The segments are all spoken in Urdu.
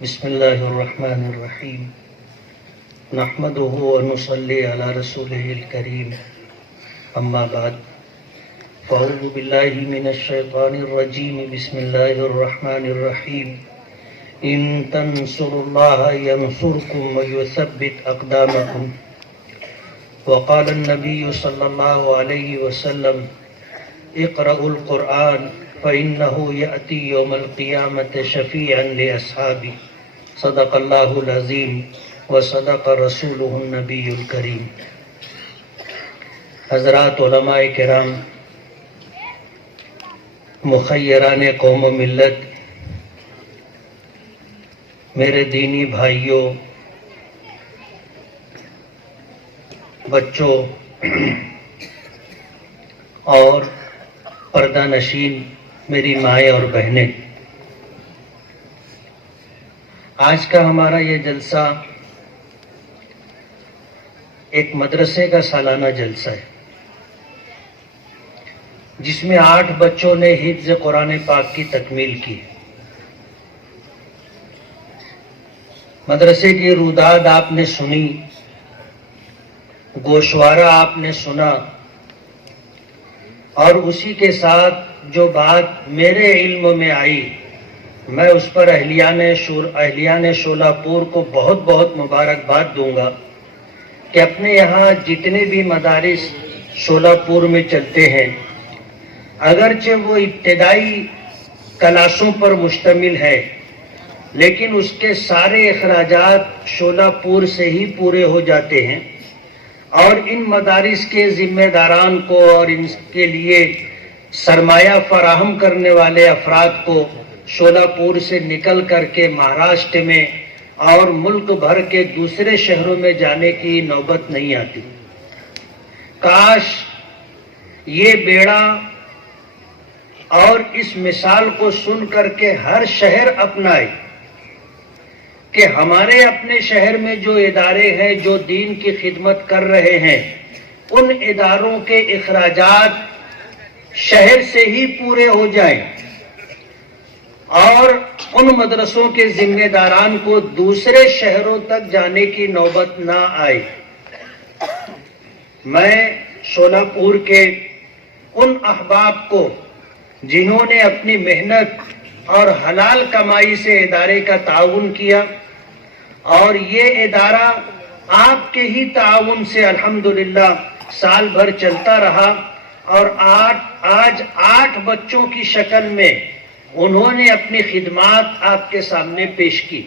بسم اللہ الرحمن الرحیم نحمده ونصلی علی رسوله الکریم اما بعد فاعوذ باللہ من الشیطان الرجیم بسم اللہ الرحمن الرحیم ان تنصروا اللہ ینصرکم ویثبت اقدامکم وقال النبی صلی اللہ علیہ وسلم اقرأوا القرآن فإنه يأتي يوم القيامة شفيعا لأصحابه صدق اللہ العظیم وصدق رسولہ النبی الکریم۔ حضرات علماء کرام، مخیران قوم و ملت، میرے دینی بھائیوں، بچوں اور پردہ نشین میری مائیں اور بہنیں، آج کا ہمارا یہ جلسہ ایک مدرسے کا سالانہ جلسہ ہے، جس میں 8 بچوں نے حفظ قرآن پاک کی تکمیل کی۔ مدرسے کی روداد آپ نے سنی، گوشوارہ آپ نے سنا، اور اسی کے ساتھ جو بات میرے علم میں آئی، میں اس پر اہلیان شولاپور کو بہت بہت مبارکباد دوں گا کہ اپنے یہاں جتنے بھی مدارس شولاپور میں چلتے ہیں، اگرچہ وہ ابتدائی کلاسوں پر مشتمل ہے، لیکن اس کے سارے اخراجات شولاپور سے ہی پورے ہو جاتے ہیں، اور ان مدارس کے ذمہ داران کو اور ان کے لیے سرمایہ فراہم کرنے والے افراد کو شولاپور سے نکل کر کے مہاراشٹر میں اور ملک بھر کے دوسرے شہروں میں جانے کی نوبت نہیں آتی۔ کاش یہ بیڑا اور اس مثال کو سن کر کے ہر شہر اپنائے کہ ہمارے اپنے شہر میں جو ادارے ہیں جو دین کی خدمت کر رہے ہیں، ان اداروں کے اخراجات شہر سے ہی پورے ہو جائیں اور ان مدرسوں کے ذمہ داران کو دوسرے شہروں تک جانے کی نوبت نہ آئے۔ میں شولاپور کے ان احباب کو جنہوں نے اپنی محنت اور حلال کمائی سے ادارے کا تعاون کیا، اور یہ ادارہ آپ کے ہی تعاون سے الحمدللہ سال بھر چلتا رہا، اور آج 8 بچوں کی شکل میں انہوں نے اپنی خدمات آپ کے سامنے پیش کی۔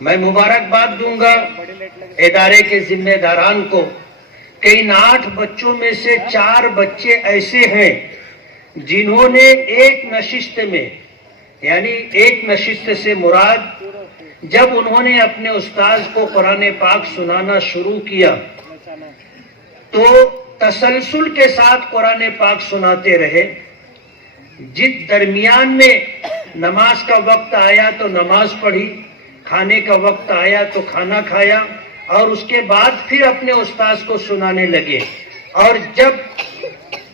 میں مبارکباد دوں گا ادارے کے ذمہ داران کو کہ ان 8 بچوں میں سے 4 بچے ایسے ہیں جنہوں نے ایک نشست میں، یعنی ایک نشست سے مراد جب انہوں نے اپنے استاذ کو قرآن پاک سنانا شروع کیا تو تسلسل کے ساتھ قرآن پاک سناتے رہے۔ جس درمیان میں نماز کا وقت آیا تو نماز پڑھی، کھانے کا وقت آیا تو کھانا کھایا، اور اس کے بعد پھر اپنے استاذ کو سنانے لگے، اور جب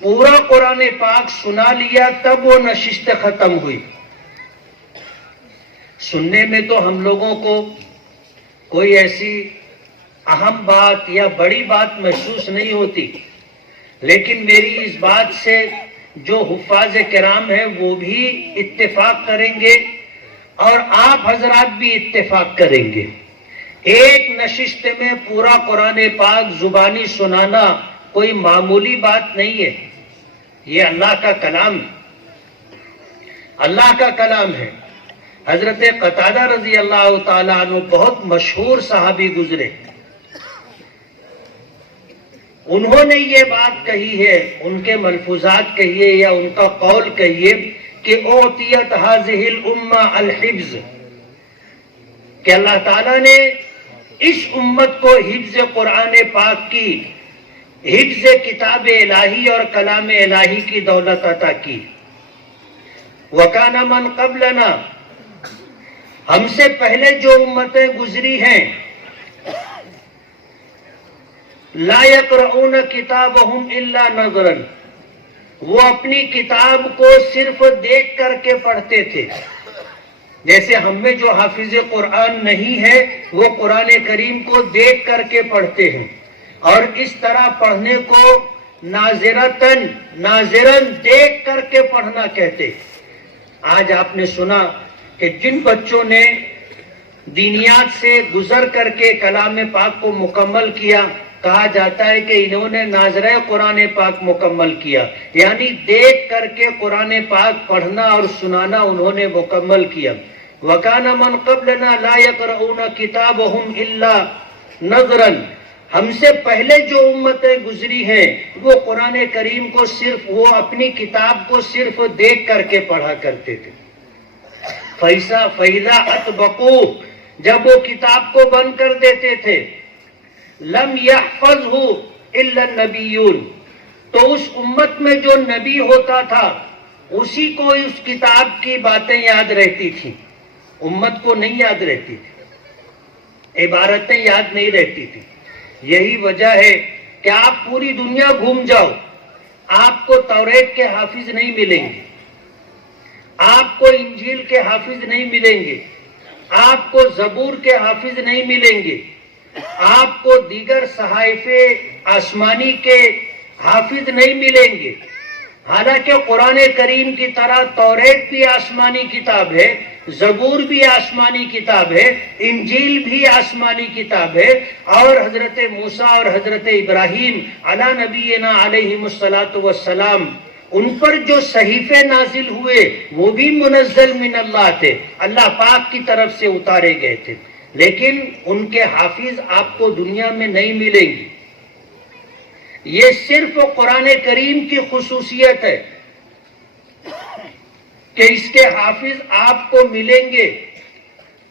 پورا قرآن پاک سنا لیا تب وہ نشست ختم ہوئی۔ سننے میں تو ہم لوگوں کو کوئی ایسی اہم بات یا بڑی بات محسوس نہیں ہوتی، لیکن میری اس بات سے جو حفاظ کرام ہیں وہ بھی اتفاق کریں گے اور آپ حضرات بھی اتفاق کریں گے۔ ایک نشست میں پورا قرآن پاک زبانی سنانا کوئی معمولی بات نہیں ہے، یہ اللہ کا کلام ہے، اللہ کا کلام ہے۔ حضرت قتادہ رضی اللہ تعالیٰ عنہ بہت مشہور صحابی گزرے، انہوں نے یہ بات کہی ہے، ان کے ملفوظات کہیے یا ان کا قول کہیے کہ اوتیت ہذہ الامہ الحفظ، کہ اللہ تعالیٰ نے اس امت کو حفظ قرآن پاک کی، حفظ کتاب الہی اور کلام الہی کی دولت عطا کی۔ وَكَانَ مَنْ قَبْلَنَا، ہم سے پہلے جو امتیں گزری ہیں، لا يقرؤون کتابہم الا نظرا، وہ اپنی کتاب کو صرف دیکھ کر کے پڑھتے تھے۔ جیسے ہم میں جو حافظ قرآن نہیں ہے وہ قرآن کریم کو دیکھ کر کے پڑھتے ہیں، اور اس طرح پڑھنے کو ناظرن دیکھ کر کے پڑھنا کہتے۔ آج آپ نے سنا کہ جن بچوں نے دینیات سے گزر کر کے کلام پاک کو مکمل کیا، کہا جاتا ہے کہ انہوں نے ناظرہ قرآن پاک مکمل کیا، یعنی دیکھ کر کے قرآن پاک پڑھنا اور سنانا انہوں نے مکمل کیا۔ وَكَانَ مَنْ قَبْلَنَا لَا يَقْرَؤُونَ كِتَابَهُمْ إِلَّا نَظْرًا، ہم سے پہلے جو امتیں گزری ہیں وہ قرآن کریم کو صرف، وہ اپنی کتاب کو صرف دیکھ کر کے پڑھا کرتے تھے۔ فَإِذَا أَطْبَقُوا، جب وہ کتاب کو بند کر دیتے تھے، لَمْ يَحْفَظْهُ إِلَّا النَّبِيُّونَ، تو اس امت میں جو نبی ہوتا تھا اسی کو اس کتاب کی باتیں یاد رہتی تھیں، امت کو نہیں یاد رہتی تھی، عبارتیں یاد نہیں رہتی تھی۔ یہی وجہ ہے کہ آپ پوری دنیا گھوم جاؤ، آپ کو توریت کے حافظ نہیں ملیں گے، آپ کو انجیل کے حافظ نہیں ملیں گے، آپ کو زبور کے حافظ نہیں ملیں گے، آپ کو دیگر صحائف آسمانی کے حافظ نہیں ملیں گے۔ حالانکہ قرآن کریم کی طرح توریت بھی آسمانی کتاب ہے، زبور بھی آسمانی کتاب ہے، انجیل بھی آسمانی کتاب ہے، اور حضرت موسیٰ اور حضرت ابراہیم علی نبینا علیہم الصلاۃ والسلام، ان پر جو صحیفے نازل ہوئے وہ بھی منزل من اللہ تھے، اللہ پاک کی طرف سے اتارے گئے تھے، لیکن ان کے حافظ آپ کو دنیا میں نہیں ملیں گے۔ یہ صرف قرآن کریم کی خصوصیت ہے کہ اس کے حافظ آپ کو ملیں گے،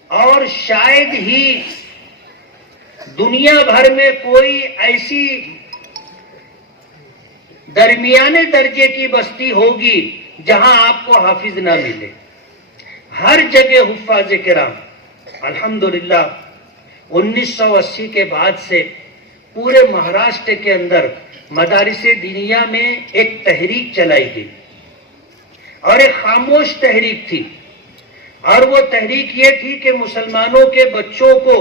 اور شاید ہی دنیا بھر میں کوئی ایسی درمیانے درجے کی بستی ہوگی جہاں آپ کو حافظ نہ ملے۔ ہر جگہ حفاظ کرام، الحمدللہ 1980 کے بعد سے پورے مہاراشٹر کے اندر مدارس دینیا میں ایک تحریک چلائی گئی، اور ایک خاموش تحریک تھی، اور وہ تحریک یہ تھی کہ مسلمانوں کے بچوں کو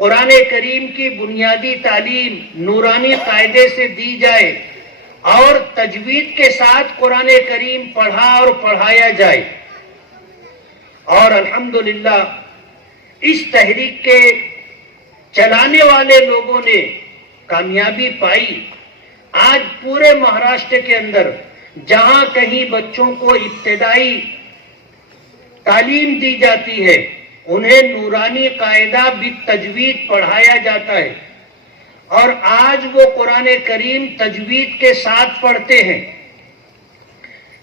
قرآن کریم کی بنیادی تعلیم نورانی قاعدے سے دی جائے، اور تجوید کے ساتھ قرآن کریم پڑھا اور پڑھایا جائے۔ اور الحمدللہ اس تحریک کے چلانے والے لوگوں نے کامیابی پائی۔ آج پورے مہاراشٹر کے اندر جہاں کہیں بچوں کو ابتدائی تعلیم دی جاتی ہے انہیں نورانی قاعدہ بالتجوید پڑھایا جاتا ہے، اور آج وہ قرآن کریم تجوید کے ساتھ پڑھتے ہیں۔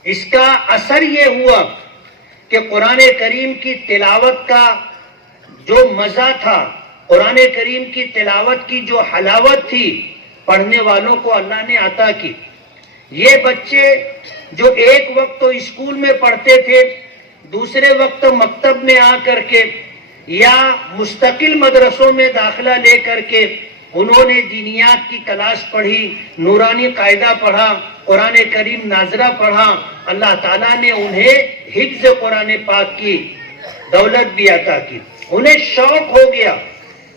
اس کا اثر یہ ہوا کہ قرآن کریم کی تلاوت کا جو مزہ تھا، قرآن کریم کی تلاوت کی جو حلاوت تھی، پڑھنے والوں کو اللہ نے عطا کی۔ یہ بچے جو ایک وقت تو اسکول میں پڑھتے تھے، دوسرے وقت مکتب میں آ کر کے یا مستقل مدرسوں میں داخلہ لے کر کے انہوں نے دینیات کی کلاس پڑھی، نورانی قاعدہ پڑھا، قرآن کریم ناظرہ پڑھا، اللہ تعالیٰ نے انہیں حفظ قرآن پاک کی دولت بھی عطا کی. انہیں شوق ہو گیا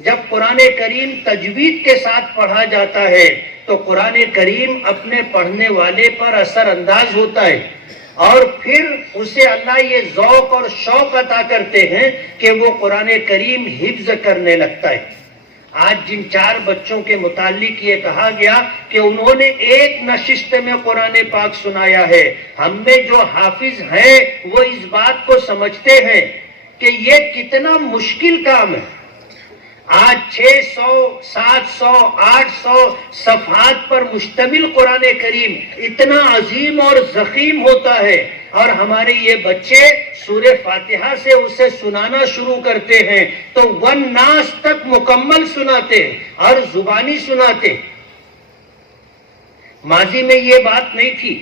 جب قرآن کریم تجوید کے ساتھ پڑھا جاتا ہے تو قرآن کریم اپنے پڑھنے والے پر اثر انداز ہوتا ہے اور پھر اسے اللہ یہ ذوق اور شوق عطا کرتے ہیں کہ وہ قرآن کریم حفظ کرنے لگتا ہے. آج جن 4 بچوں کے متعلق یہ کہا گیا کہ انہوں نے ایک نشست میں قرآن پاک سنایا ہے, ہم میں جو حافظ ہیں وہ اس بات کو سمجھتے ہیں کہ یہ کتنا مشکل کام ہے. آج 600 700 800 صفحات پر مشتمل قرآن کریم اتنا عظیم اور ضخیم ہوتا ہے اور ہمارے یہ بچے سورہ فاتحہ سے اسے سنانا شروع کرتے ہیں تو والناس تک مکمل سناتے ہیں اور زبانی سناتے. ماضی میں یہ بات نہیں تھی,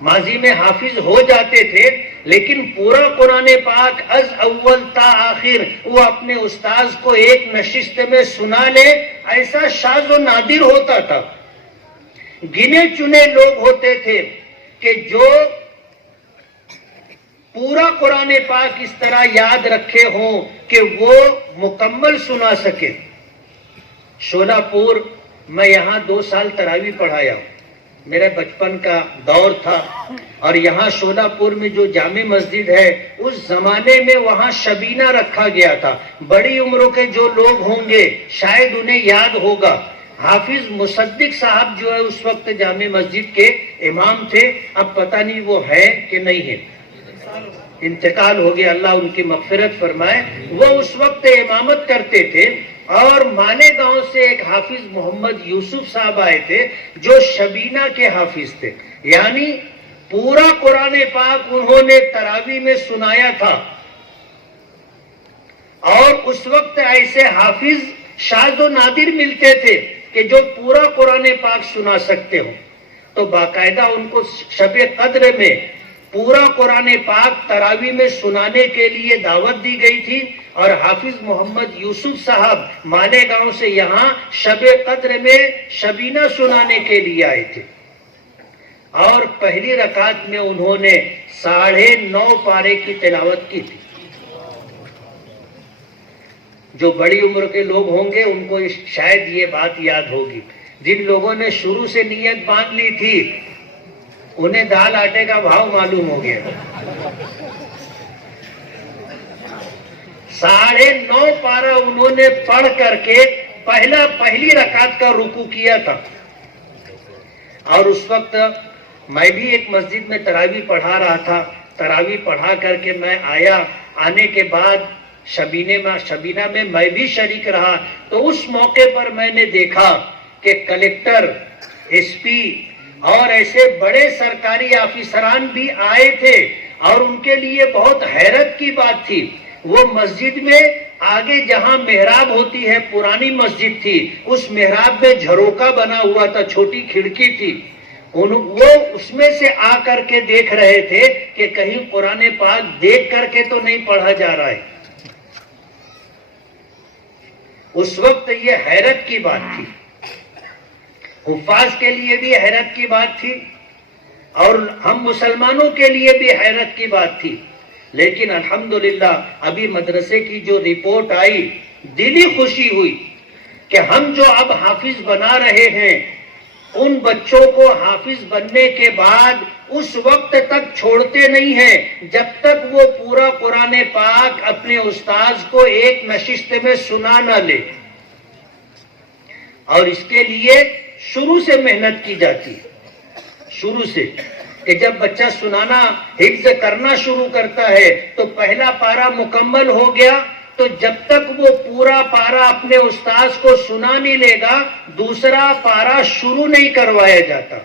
ماضی میں حافظ ہو جاتے تھے لیکن پورا قرآن پاک از اول تا آخر وہ اپنے استاذ کو ایک نشست میں سنا لے ایسا شاذ و نادر ہوتا تھا. گنے چنے لوگ ہوتے تھے کہ جو پورا قرآن پاک اس طرح یاد رکھے ہوں کہ وہ مکمل سنا سکے. شولہ پور میں یہاں 2 سال تراویح پڑھایا, میرے بچپن کا دور تھا اور یہاں شولہ پور میں جو جامع مسجد ہے اس زمانے میں وہاں شبینہ رکھا گیا تھا. بڑی عمروں کے جو لوگ ہوں گے شاید انہیں یاد ہوگا, حافظ مصدق صاحب جو ہے اس وقت جامع مسجد کے امام تھے, اب پتہ نہیں وہ ہے کہ نہیں ہے, انتقال ہو گیا, اللہ ان کی مغفرت فرمائے. وہ اس وقت امامت کرتے تھے اور مانے گاؤں سے ایک حافظ محمد یوسف صاحب آئے تھے جو شبینہ کے حافظ تھے, یعنی پورا قرآن پاک انہوں نے تراویح میں سنایا تھا. اور اس وقت ایسے حافظ شاذ و نادر ملتے تھے کہ جو پورا قرآن پاک سنا سکتے ہوں. تو باقاعدہ ان کو شب قدر میں پورا قرآن پاک تراویح میں سنانے کے لیے دعوت دی گئی تھی اور حافظ محمد یوسف صاحب مانے گاؤں سے یہاں شب قدر میں شبینہ سنانے کے لیے آئے تھے اور پہلی رکعت میں انہوں نے 9.5 پارے کی تلاوت کی تھی. جو بڑی عمر کے لوگ ہوں گے ان کو شاید یہ بات یاد ہوگی. جن لوگوں نے شروع سے نیت باندھ لی تھی انہیں دال آٹے کا بھاؤ معلوم ہو گیا. 9.5 پارہ انہوں نے پڑھ کر کے پہلی رکعت کا رکوع کیا تھا. اور اس وقت میں بھی ایک مسجد میں تراویح پڑھا رہا تھا. تراویح پڑھا کر کے میں آیا, آنے کے بعد شبینہ میں میں بھی شریک رہا. تو اس موقع پر میں نے دیکھا کہ کلکٹر, ایس پی اور ایسے بڑے سرکاری افسران بھی آئے تھے اور ان کے لیے بہت حیرت کی بات تھی. وہ مسجد میں آگے جہاں محراب ہوتی ہے, پرانی مسجد تھی, اس محراب میں جھروکا بنا ہوا تھا, چھوٹی کھڑکی تھی. وہ اس میں سے آ کر کے دیکھ رہے تھے کہ کہیں قرآن پاک دیکھ کر کے تو نہیں پڑھا جا رہا ہے. اس وقت یہ حیرت کی بات تھی, حفاظ کے لیے بھی حیرت کی بات تھی اور ہم مسلمانوں کے لیے بھی حیرت کی بات تھی. لیکن الحمدللہ ابھی مدرسے کی جو رپورٹ آئی دلی خوشی ہوئی کہ ہم جو اب حافظ بنا رہے ہیں ان بچوں کو حافظ بننے کے بعد اس وقت تک چھوڑتے نہیں ہیں جب تک وہ پورا قرآن پاک اپنے استاذ کو ایک نشست میں سنا نہ لے. اور اس کے لیے شروع سے محنت کی جاتی ہے, شروع سے کہ جب بچہ سنانا حفظ کرنا شروع کرتا ہے تو پہلا پارا مکمل ہو گیا تو جب تک وہ پورا پارا اپنے استاذ کو سنا نہیں لے گا دوسرا پارا شروع نہیں کروایا جاتا.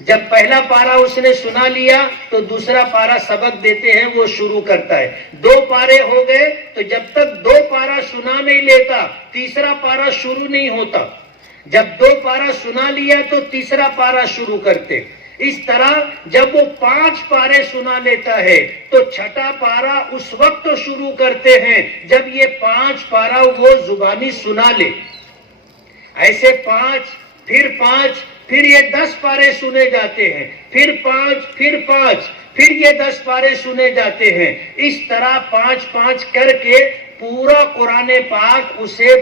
جب پہلا پارا اس نے سنا لیا تو دوسرا پارا سبق دیتے ہیں وہ شروع کرتا ہے. 2 پارے ہو گئے تو جب تک 2 پارا سنا نہیں لیتا تیسرا پارا شروع نہیں ہوتا. جب 2 پارا سنا لیا تو تیسرا پارا شروع کرتے. اس طرح جب وہ 5 پارے سنا لیتا ہے تو 6واں پارا اس وقت شروع کرتے ہیں جب یہ 5 پارا وہ زبانی سنا لے. ایسے 5 پھر یہ 10 پارے سنے جاتے ہیں, پھر 5 پھر یہ 10 پارے سنے جاتے ہیں. اس طرح 5 کر کے پورا قرآن پاک اسے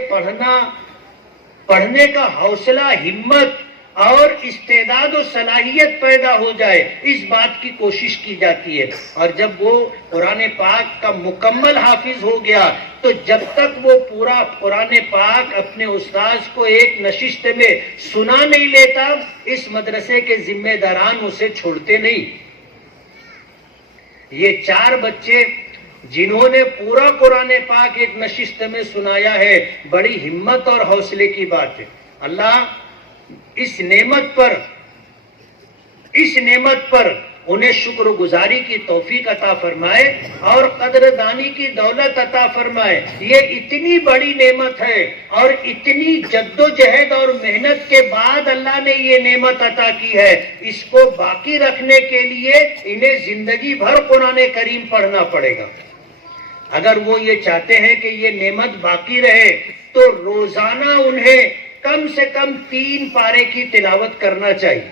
پڑھنے کا حوصلہ، ہمت اور استعداد و صلاحیت پیدا ہو جائے، اس بات کی کوشش کی جاتی ہے. اور جب وہ قرآن پاک کا مکمل حافظ ہو گیا تو جب تک وہ پورا قرآن پاک اپنے استاذ کو ایک نشست میں سنا نہیں لیتا، اس مدرسے کے ذمہ داران اسے چھوڑتے نہیں. یہ 4 بچے جنہوں نے پورا قرآن پاک ایک نشست میں سنایا ہے، بڑی ہمت اور حوصلے کی بات ہے. اللہ اس نعمت پر انہیں شکر گزاری کی توفیق عطا فرمائے اور قدردانی کی دولت عطا فرمائے. یہ اتنی بڑی نعمت ہے اور اتنی جد و جہد اور محنت کے بعد اللہ نے یہ نعمت عطا کی ہے. اس کو باقی رکھنے کے لیے انہیں زندگی بھر قرآن کریم پڑھنا پڑے گا. اگر وہ یہ چاہتے ہیں کہ یہ نعمت باقی رہے تو روزانہ انہیں کم سے کم 3 پارے کی تلاوت کرنا چاہیے.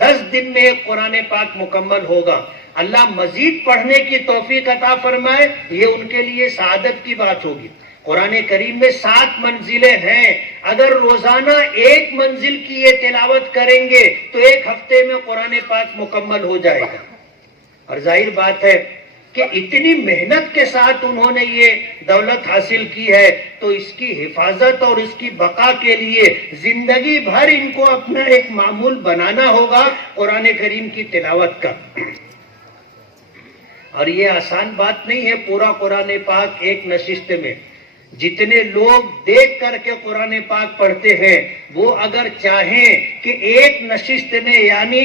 10 دن میں ایک قرآن پاک مکمل ہوگا. اللہ مزید پڑھنے کی توفیق عطا فرمائے، یہ ان کے لیے سعادت کی بات ہوگی. قرآن کریم میں 7 منزلیں ہیں. اگر روزانہ 1 منزل کی یہ تلاوت کریں گے تو 1 ہفتے میں قرآن پاک مکمل ہو جائے گا. اور ظاہر بات ہے کہ اتنی محنت کے ساتھ انہوں نے یہ دولت حاصل کی ہے تو اس کی حفاظت اور اس کی بقا کے لیے زندگی بھر ان کو اپنا ایک معمول بنانا ہوگا قرآن کریم کی تلاوت کا. اور یہ آسان بات نہیں ہے پورا قرآن پاک ایک نشست میں. جتنے لوگ دیکھ کر کے قرآن پاک پڑھتے ہیں وہ اگر چاہیں کہ ایک نشست میں، یعنی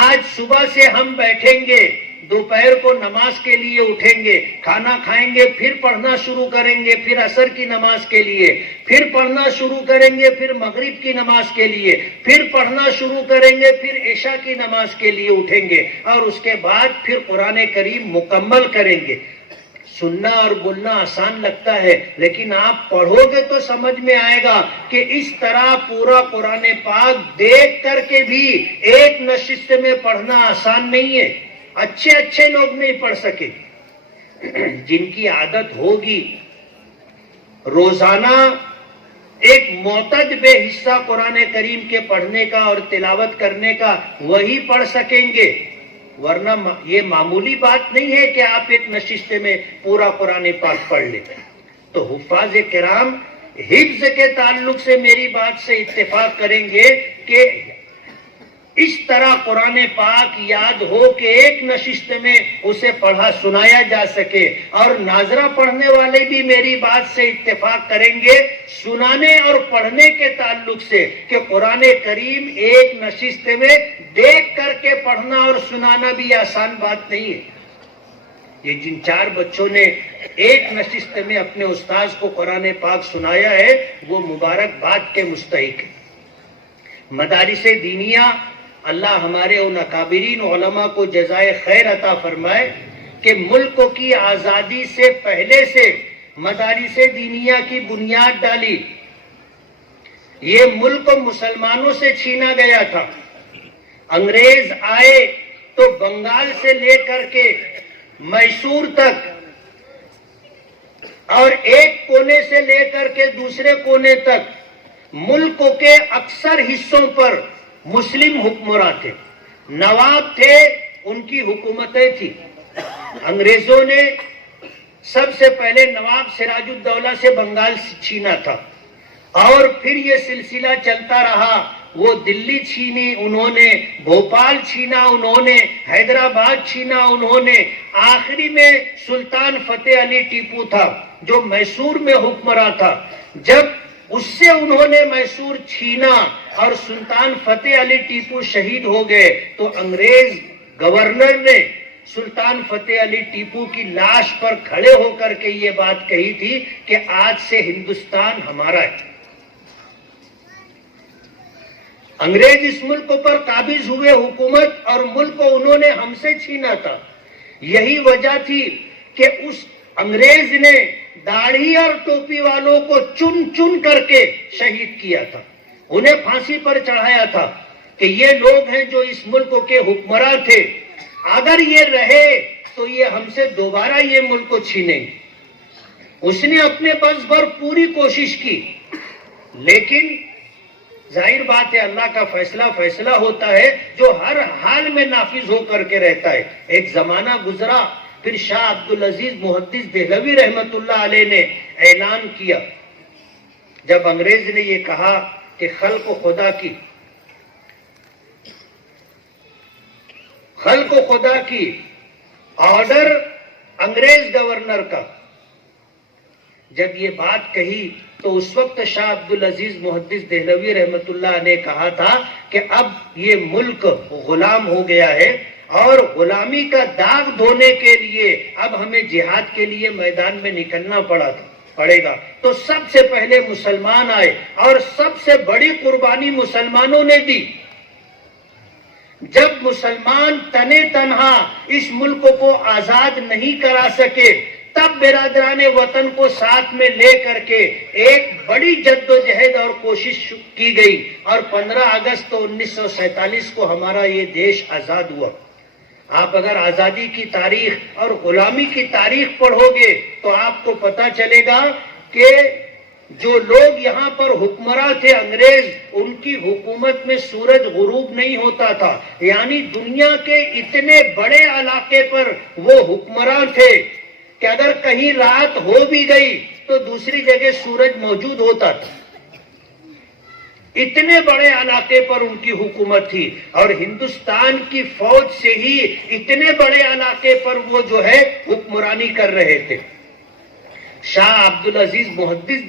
آج صبح سے ہم بیٹھیں گے، دوپہر کو نماز کے لیے اٹھیں گے، کھانا کھائیں گے، پھر پڑھنا شروع کریں گے، پھر عصر کی نماز کے لیے پھر پڑھنا شروع کریں گے، پھر مغرب کی نماز کے لیے پھر پڑھنا شروع کریں گے، پھر عشاء کی نماز کے لیے اٹھیں گے اور اس کے بعد پھر قرآن کریم مکمل کریں گے. سننا اور بولنا آسان لگتا ہے لیکن آپ پڑھو گے تو سمجھ میں آئے گا کہ اس طرح پورا قرآن پاک دیکھ کر کے بھی ایک نشست میں پڑھنا آسان نہیں ہے. اچھے لوگ نہیں پڑھ سکے. جن کی عادت ہوگی روزانہ ایک معتد بے حصہ قرآن کریم کے پڑھنے کا اور تلاوت کرنے کا، وہی پڑھ سکیں گے. ورنہ یہ معمولی بات نہیں ہے کہ آپ ایک نشست میں پورا قرآن پاک پڑھ لیں. تو حفاظ کرام حفظ کے تعلق سے میری بات سے اتفاق کریں گے کہ اس طرح قرآن پاک یاد ہو کہ ایک نشست میں اسے پڑھا سنایا جا سکے. اور ناظرہ پڑھنے والے بھی میری بات سے اتفاق کریں گے سنانے اور پڑھنے کے تعلق سے کہ قرآن کریم ایک نشست میں دیکھ کر کے پڑھنا اور سنانا بھی آسان بات نہیں ہے. یہ جن 4 بچوں نے ایک نشست میں اپنے استاذ کو قرآن پاک سنایا ہے وہ مبارک بات کے مستحق ہے. مدارس دینیہ، اللہ ہمارے ان اکابرین علماء کو جزائے خیر عطا فرمائے کہ ملک کی آزادی سے پہلے سے مدارس دینیہ کی بنیاد ڈالی. یہ ملک مسلمانوں سے چھینا گیا تھا. انگریز آئے تو بنگال سے لے کر کے میسور تک اور ایک کونے سے لے کر کے دوسرے کونے تک ملک کے اکثر حصوں پر مسلم حکمراں تھے، نواب تھے، ان کی حکومتیں تھی. انگریزوں نے سب سے پہلے نواب سراج الدولہ سے بنگال چھینا تھا اور پھر یہ سلسلہ چلتا رہا. وہ دلی چھینی انہوں نے، بھوپال چھینا انہوں نے، حیدرآباد چھینا انہوں نے. آخری میں سلطان فتح علی ٹیپو تھا جو میسور میں حکمراں تھا. جب اس سے انہوں نے میسور چھینا اور سلطان فتح علی ٹیپو شہید ہو گئے تو انگریز گورنر نے سلطان فتح علی ٹیپو کی لاش پر کھڑے ہو کر کے یہ بات کہی تھی کہ آج سے ہندوستان ہمارا ہے. انگریز اس ملک پر قابض ہوئے حکومت اور ملک کو انہوں نے ہم سے چھینا تھا. یہی وجہ تھی کہ اس انگریز نے داڑھی اور ٹوپی والوں کو چن چن کر کے شہید کیا تھا. انہیں پھانسی پر چڑھایا تھا کہ یہ لوگ ہیں جو اس ملک کے حکمراں تھے. اگر یہ رہے تو یہ ہم سے دوبارہ یہ ملک کو چھینیں گے. اس نے اپنے بس پر پوری کوشش کی, لیکن ظاہر بات ہے اللہ کا فیصلہ فیصلہ ہوتا ہے جو ہر حال میں نافذ ہو کر کے رہتا ہے. ایک زمانہ گزرا, پھر شاہ عبدالعزیز محدث دہلوی رحمت اللہ علیہ نے اعلان کیا, جب انگریز نے یہ کہا کہ خلق و خدا کی آرڈر انگریز گورنر کا, جب یہ بات کہی تو اس وقت شاہ عبدالعزیز محدث دہلوی رحمت اللہ نے کہا تھا کہ اب یہ ملک غلام ہو گیا ہے اور غلامی کا داغ دھونے کے لیے اب ہمیں جہاد کے لیے میدان میں نکلنا پڑے گا. تو سب سے پہلے مسلمان آئے اور سب سے بڑی قربانی مسلمانوں نے دی. جب مسلمان تنے تنہا اس ملک کو آزاد نہیں کرا سکے, تب برادران وطن کو ساتھ میں لے کر کے ایک بڑی جد و جہد اور کوشش کی گئی, اور 15 اگست 1947 کو ہمارا یہ دیش آزاد ہوا. آپ اگر آزادی کی تاریخ اور غلامی کی تاریخ پڑھو گے تو آپ کو پتا چلے گا کہ جو لوگ یہاں پر حکمراں تھے انگریز, ان کی حکومت میں سورج غروب نہیں ہوتا تھا. یعنی دنیا کے اتنے بڑے علاقے پر وہ حکمراں تھے کہ اگر کہیں رات ہو بھی گئی تو دوسری جگہ سورج موجود ہوتا تھا. اتنے بڑے علاقے پر ان کی حکومت تھی, اور ہندوستان کی فوج سے ہی اتنے بڑے علاقے پر وہ جو ہے حکمرانی کر رہے تھے. شاہ عبدالعزیز محدث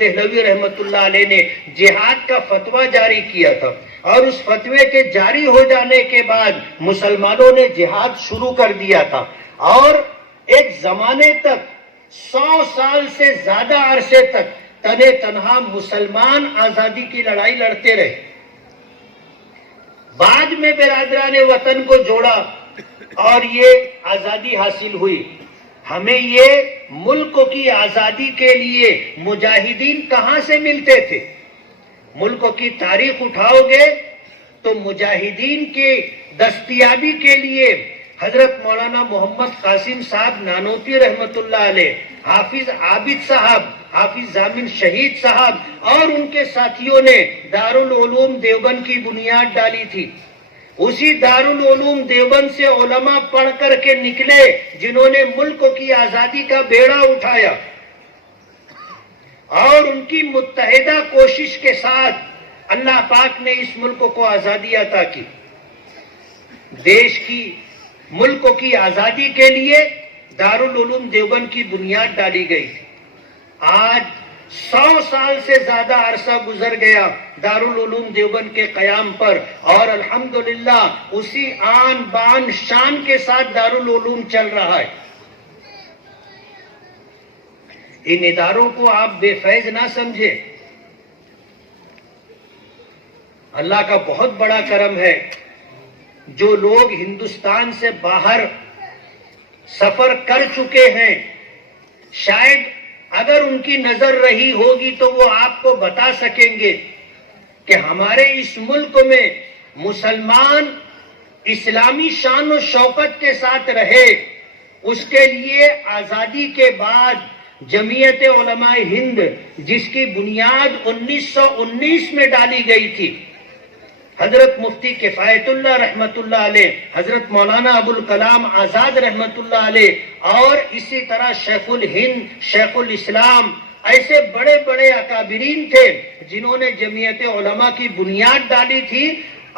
دہلوی رحمت اللہ علیہ نے جہاد کا فتویٰ جاری کیا تھا, اور اس فتوے کے جاری ہو جانے کے بعد مسلمانوں نے جہاد شروع کر دیا تھا, اور ایک زمانے تک 100 سال سے زیادہ عرصے تک تنے تنہا مسلمان آزادی کی لڑائی لڑتے رہے. بعد میں برادران وطن کو جوڑا اور یہ آزادی حاصل ہوئی. ہمیں یہ ملک کی آزادی کے لیے مجاہدین کہاں سے ملتے تھے؟ ملک کی تاریخ اٹھاؤ گے تو مجاہدین کی دستیابی کے لیے حضرت مولانا محمد قاسم صاحب نانوتوی رحمت اللہ علیہ, حافظ عابد صاحب, حافظ ضامن شہید صاحب اور ان کے ساتھیوں نے دارالعلوم دیوبند کی بنیاد ڈالی تھی. اسی دارالعلوم دیوبند سے علماء پڑھ کر کے نکلے جنہوں نے ملک کی آزادی کا بیڑا اٹھایا, اور ان کی متحدہ کوشش کے ساتھ اللہ پاک نے اس ملک کو آزادی عطا کی. دیش کی ملک کی آزادی کے لیے دارالعلوم دیوبند کی بنیاد ڈالی گئی تھی. آج 100 سال سے زیادہ عرصہ گزر گیا دارالعلوم دیوبند کے قیام پر, اور الحمدللہ اسی آن بان شان کے ساتھ دارالعلوم چل رہا ہے. ان اداروں کو آپ بے فیض نہ سمجھے. اللہ کا بہت بڑا کرم ہے, جو لوگ ہندوستان سے باہر سفر کر چکے ہیں, شاید اگر ان کی نظر رہی ہوگی تو وہ آپ کو بتا سکیں گے کہ ہمارے اس ملک میں مسلمان اسلامی شان و شوکت کے ساتھ رہے. اس کے لیے آزادی کے بعد جمعیت علماء ہند, جس کی بنیاد 1919 میں ڈالی گئی تھی, حضرت مفتی کفایت اللہ رحمت اللہ علیہ, حضرت مولانا ابوالکلام آزاد رحمت اللہ علیہ, اور اسی طرح شیخ الہند, شیخ الاسلام, ایسے بڑے بڑے اکابرین تھے جنہوں نے جمعیت علماء کی بنیاد ڈالی تھی,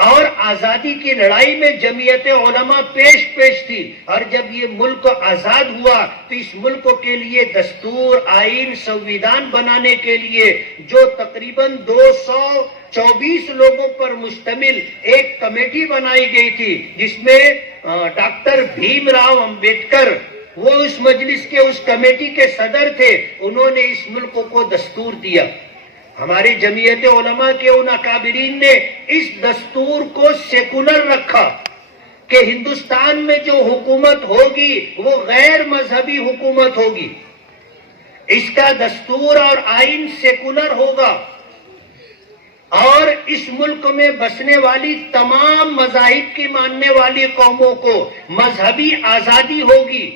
اور آزادی کی لڑائی میں جمعیت علماء پیش تھی. اور جب یہ ملک آزاد ہوا تو اس ملک کے لیے دستور, آئین, سنویدھان بنانے کے لیے جو تقریباً 224 لوگوں پر مشتمل ایک کمیٹی بنائی گئی تھی, جس میں ڈاکٹر بھیم راؤ امبیڈکر وہ اس مجلس کے, اس کمیٹی کے صدر تھے. انہوں نے اس ملک کو دستور دیا. ہماری جمعیت علماء کے ان اکابرین نے اس دستور کو سیکولر رکھا کہ ہندوستان میں جو حکومت ہوگی وہ غیر مذہبی حکومت ہوگی, اس کا دستور اور آئین سیکولر ہوگا. اور اس ملک میں بسنے والی تمام مذاہب کی ماننے والی قوموں کو مذہبی آزادی ہوگی،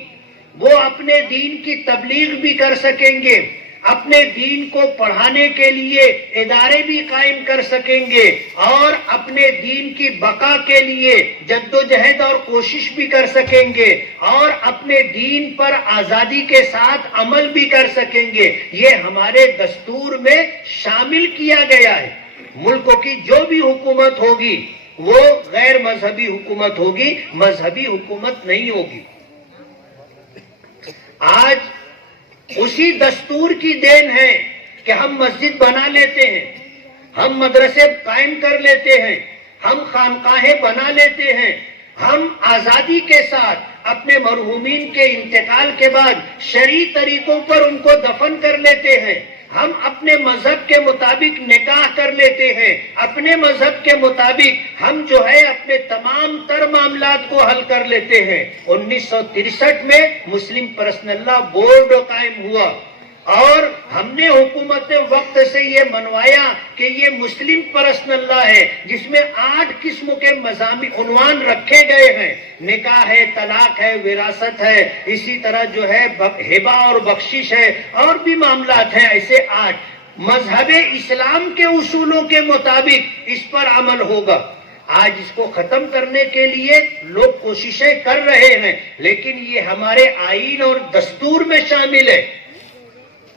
وہ اپنے دین کی تبلیغ بھی کر سکیں گے، اپنے دین کو پڑھانے کے لیے ادارے بھی قائم کر سکیں گے، اور اپنے دین کی بقا کے لیے جدوجہد اور کوشش بھی کر سکیں گے، اور اپنے دین پر آزادی کے ساتھ عمل بھی کر سکیں گے۔ یہ ہمارے دستور میں شامل کیا گیا ہے۔ ملکوں کی جو بھی حکومت ہوگی وہ غیر مذہبی حکومت ہوگی، مذہبی حکومت نہیں ہوگی۔ آج اسی دستور کی دین ہے کہ ہم مسجد بنا لیتے ہیں، ہم مدرسے قائم کر لیتے ہیں، ہم خانقاہیں بنا لیتے ہیں، ہم آزادی کے ساتھ اپنے مرحومین کے انتقال کے بعد شرعی طریقوں پر ان کو دفن کر لیتے ہیں، ہم اپنے مذہب کے مطابق نکاح کر لیتے ہیں، اپنے مذہب کے مطابق ہم جو ہے اپنے تمام تر معاملات کو حل کر لیتے ہیں۔ 1963 میں مسلم پرسنل لا بورڈ قائم ہوا اور ہم نے حکومت وقت سے یہ منوایا کہ یہ مسلم پرسنل لا ہے، جس میں 8 قسم کے مضامین عنوان رکھے گئے ہیں، نکاح ہے، طلاق ہے، وراثت ہے، اسی طرح جو ہے ہبہ اور بخشش ہے، اور بھی معاملات ہیں ایسے 8۔ مذہب اسلام کے اصولوں کے مطابق اس پر عمل ہوگا۔ آج اس کو ختم کرنے کے لیے لوگ کوششیں کر رہے ہیں، لیکن یہ ہمارے آئین اور دستور میں شامل ہے،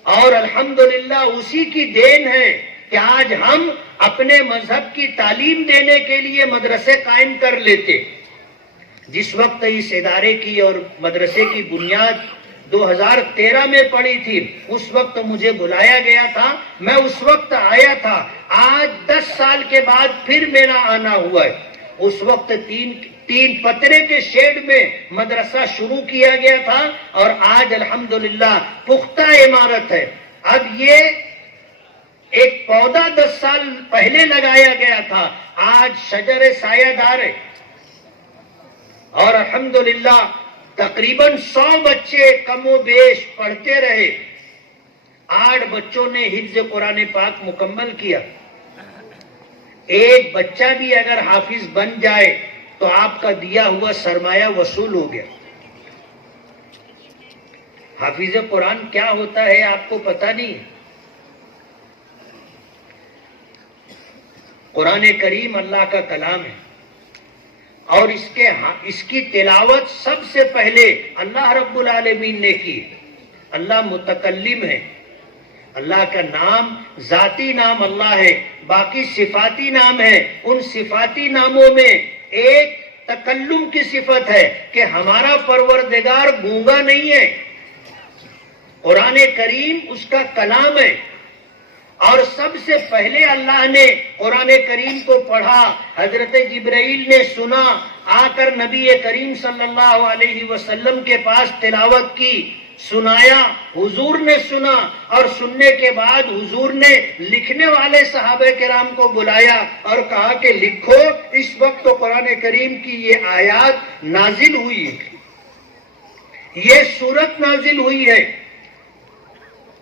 اور الحمدللہ اسی کی دین ہے کہ آج ہم اپنے مذہب کی تعلیم دینے کے لیے مدرسے قائم کر لیتے۔ جس وقت اس ادارے کی اور مدرسے کی بنیاد 2013 میں پڑی تھی، اس وقت مجھے بلایا گیا تھا، میں اس وقت آیا تھا۔ آج 10 سال کے بعد پھر میرا آنا ہوا ہے۔ اس وقت تین پترے کے شیڈ میں مدرسہ شروع کیا گیا تھا، اور آج الحمدللہ پختہ عمارت ہے۔ اب یہ ایک پودا 10 سال پہلے لگایا گیا تھا، آج شجر سایہ دار ہے، اور الحمدللہ تقریباً 100 بچے کم و بیش پڑھتے رہے۔ 8 بچوں نے حفظ قرآن پاک مکمل کیا۔ ایک بچہ بھی اگر حافظ بن جائے تو آپ کا دیا ہوا سرمایہ وصول ہو گیا۔ حافظ قرآن کیا ہوتا ہے آپ کو پتہ نہیں؟ قرآن کریم اللہ کا کلام ہے، اور اس کی تلاوت سب سے پہلے اللہ رب العالمین نے کی۔ اللہ متکلم ہے، اللہ کا نام ذاتی نام اللہ ہے، باقی صفاتی نام ہے۔ ان صفاتی ناموں میں ایک تکلم کی صفت ہے کہ ہمارا پروردگار گونگا نہیں ہے۔ قرآن کریم اس کا کلام ہے، اور سب سے پہلے اللہ نے قرآن کریم کو پڑھا، حضرت جبرائیل نے سنا، آ کر نبی کریم صلی اللہ علیہ وسلم کے پاس تلاوت کی، سنایا، حضور نے سنا، اور سننے کے بعد حضور نے لکھنے والے صحابہ کرام کو بلایا اور کہا کہ لکھو، اس وقت تو قرآن کریم کی یہ آیات نازل ہوئی ہے، یہ سورت نازل ہوئی ہے۔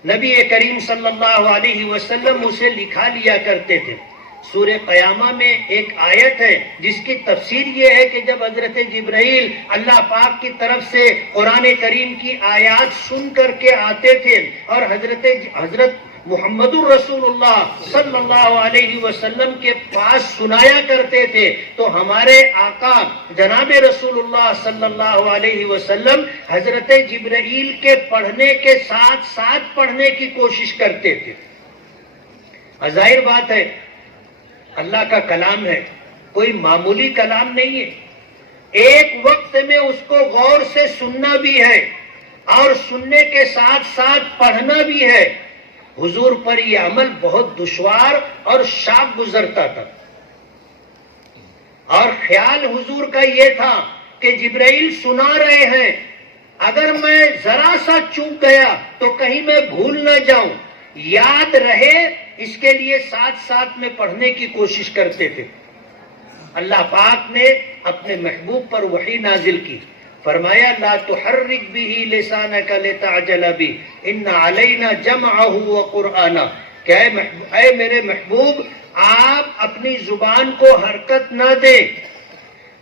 نبی کریم صلی اللہ علیہ وسلم اسے لکھا لیا کرتے تھے۔ سورہ قیامہ میں ایک آیت ہے جس کی تفسیر یہ ہے کہ جب حضرت جبرائیل اللہ پاک کی طرف سے قرآن کریم کی آیات سن کر کے آتے تھے اور حضرت محمد الرسول اللہ صلی اللہ علیہ وسلم کے پاس سنایا کرتے تھے، تو ہمارے آقا جناب رسول اللہ صلی اللہ علیہ وسلم حضرت جبرائیل کے پڑھنے کے ساتھ ساتھ پڑھنے کی کوشش کرتے تھے۔ ظاہر بات ہے اللہ کا کلام ہے، کوئی معمولی کلام نہیں ہے، ایک وقت میں اس کو غور سے سننا بھی ہے اور سننے کے ساتھ ساتھ پڑھنا بھی ہے۔ حضور پر یہ عمل بہت دشوار اور شاق گزرتا تھا، اور خیال حضور کا یہ تھا کہ جبرائیل سنا رہے ہیں، اگر میں ذرا سا چوک گیا تو کہیں میں بھول نہ جاؤں، یاد رہے، اس کے لیے ساتھ ساتھ میں پڑھنے کی کوشش کرتے تھے۔ اللہ پاک نے اپنے محبوب پر وحی نازل کی، فرمایا لا تحرک به لسانک لتعجل به ان علینا جمعه وقرآنہ، کہ اے میرے محبوب آپ اپنی زبان کو حرکت نہ دیں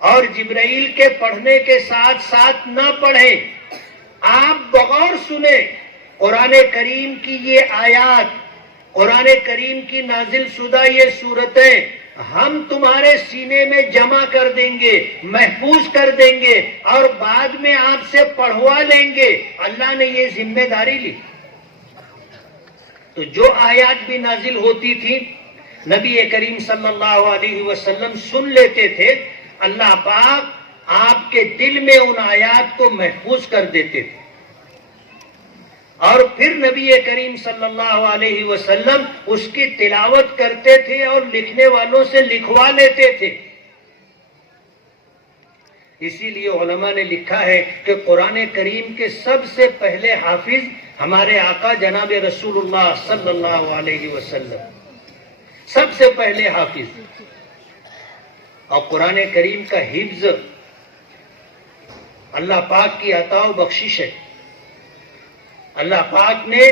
اور جبرائیل کے پڑھنے کے ساتھ ساتھ نہ پڑھیں، آپ بغور سنیں قرآن کریم کی یہ آیات، قرآن کریم کی نازل شدہ یہ صورتیں ہم تمہارے سینے میں جمع کر دیں گے، محفوظ کر دیں گے اور بعد میں آپ سے پڑھوا لیں گے۔ اللہ نے یہ ذمہ داری لی۔ تو جو آیات بھی نازل ہوتی تھی نبی کریم صلی اللہ علیہ وسلم سن لیتے تھے، اللہ پاک آپ کے دل میں ان آیات کو محفوظ کر دیتے تھے، اور پھر نبی کریم صلی اللہ علیہ وسلم اس کی تلاوت کرتے تھے اور لکھنے والوں سے لکھوا لیتے تھے۔ اسی لیے علماء نے لکھا ہے کہ قرآن کریم کے سب سے پہلے حافظ ہمارے آقا جناب رسول اللہ صلی اللہ علیہ وسلم، سب سے پہلے حافظ۔ اور قرآن کریم کا حفظ اللہ پاک کی عطا و بخشش ہے۔ اللہ پاک نے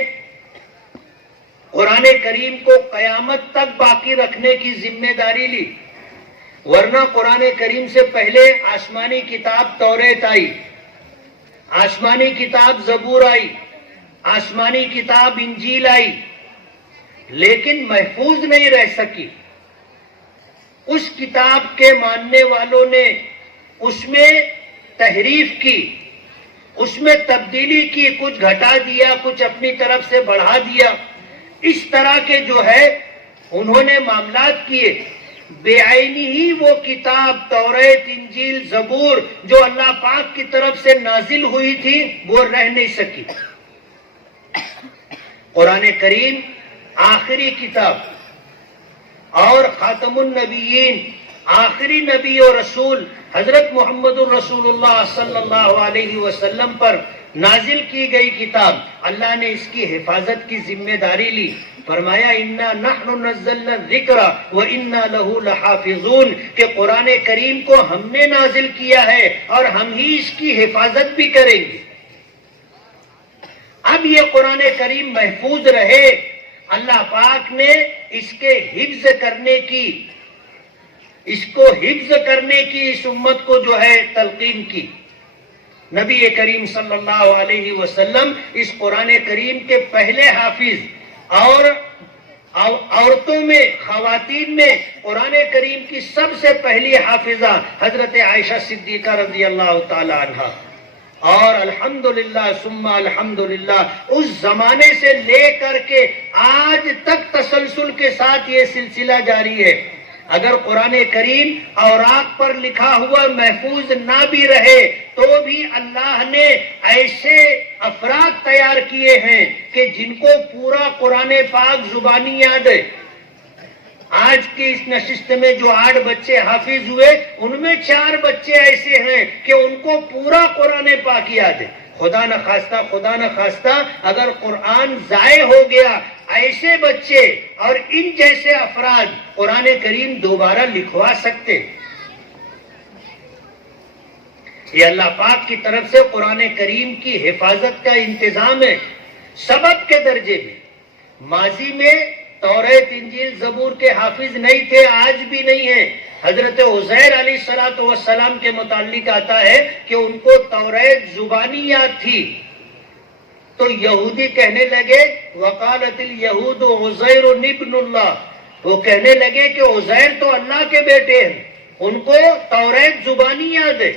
قرآن کریم کو قیامت تک باقی رکھنے کی ذمہ داری لی، ورنہ قرآن کریم سے پہلے آسمانی کتاب توریت آئی، آسمانی کتاب زبور آئی، آسمانی کتاب انجیل آئی، لیکن محفوظ نہیں رہ سکی۔ اس کتاب کے ماننے والوں نے اس میں تحریف کی، اس میں تبدیلی کی، کچھ گھٹا دیا، کچھ اپنی طرف سے بڑھا دیا، اس طرح کے جو ہے انہوں نے معاملات کیے۔ بے عینی ہی وہ کتاب توریت، انجیل، زبور جو اللہ پاک کی طرف سے نازل ہوئی تھی وہ رہ نہیں سکی۔ قرآن کریم آخری کتاب اور خاتم النبیین، آخری نبی و رسول حضرت محمد الرسول اللہ صلی اللہ علیہ وسلم پر نازل کی گئی کتاب، اللہ نے اس کی حفاظت کی ذمہ داری لی۔ فرمایا انا نحن نزلنا الذکر وانا له لحافظون، کہ قرآن کریم کو ہم نے نازل کیا ہے اور ہم ہی اس کی حفاظت بھی کریں گے۔ اب یہ قرآن کریم محفوظ رہے، اللہ پاک نے اس کے حفظ کرنے کی، اس کو حفظ کرنے کی اس امت کو جو ہے تلقین کی۔ نبی کریم صلی اللہ علیہ وسلم اس قرآن کریم کے پہلے حافظ، اور عورتوں میں، خواتین میں قرآن کریم کی سب سے پہلی حافظہ حضرت عائشہ صدیقہ رضی اللہ تعالی عنہا۔ اور الحمدللہ ثم الحمدللہ اس زمانے سے لے کر کے آج تک تسلسل کے ساتھ یہ سلسلہ جاری ہے۔ اگر قرآن کریم اوراق پر لکھا ہوا محفوظ نہ بھی رہے تو بھی اللہ نے ایسے افراد تیار کیے ہیں کہ جن کو پورا قرآن پاک زبانی یاد ہے۔ آج کی اس نشست میں جو 8 بچے حافظ ہوئے، ان میں 4 بچے ایسے ہیں کہ ان کو پورا قرآن پاک یاد ہے۔ خدا نہ خواستہ اگر قرآن ضائع ہو گیا، ایسے بچے اور ان جیسے افراد قرآن کریم دوبارہ لکھوا سکتے۔ یہ اللہ پاک کی طرف سے قرآن کریم کی حفاظت کا انتظام ہے۔ سبق کے درجے میں ماضی میں توریت، انجیل، زبور کے حافظ نہیں تھے، آج بھی نہیں ہیں۔ حضرت عزیر علیہ السلام کے متعلق آتا ہے کہ ان کو توریت زبانی یاد تھی، تو یہودی کہنے لگے وقالت الیہود عزیر ابن اللہ، وہ کہنے لگے کہ عزیر تو اللہ کے بیٹے ہیں، ان کو توریت زبانی یاد ہے۔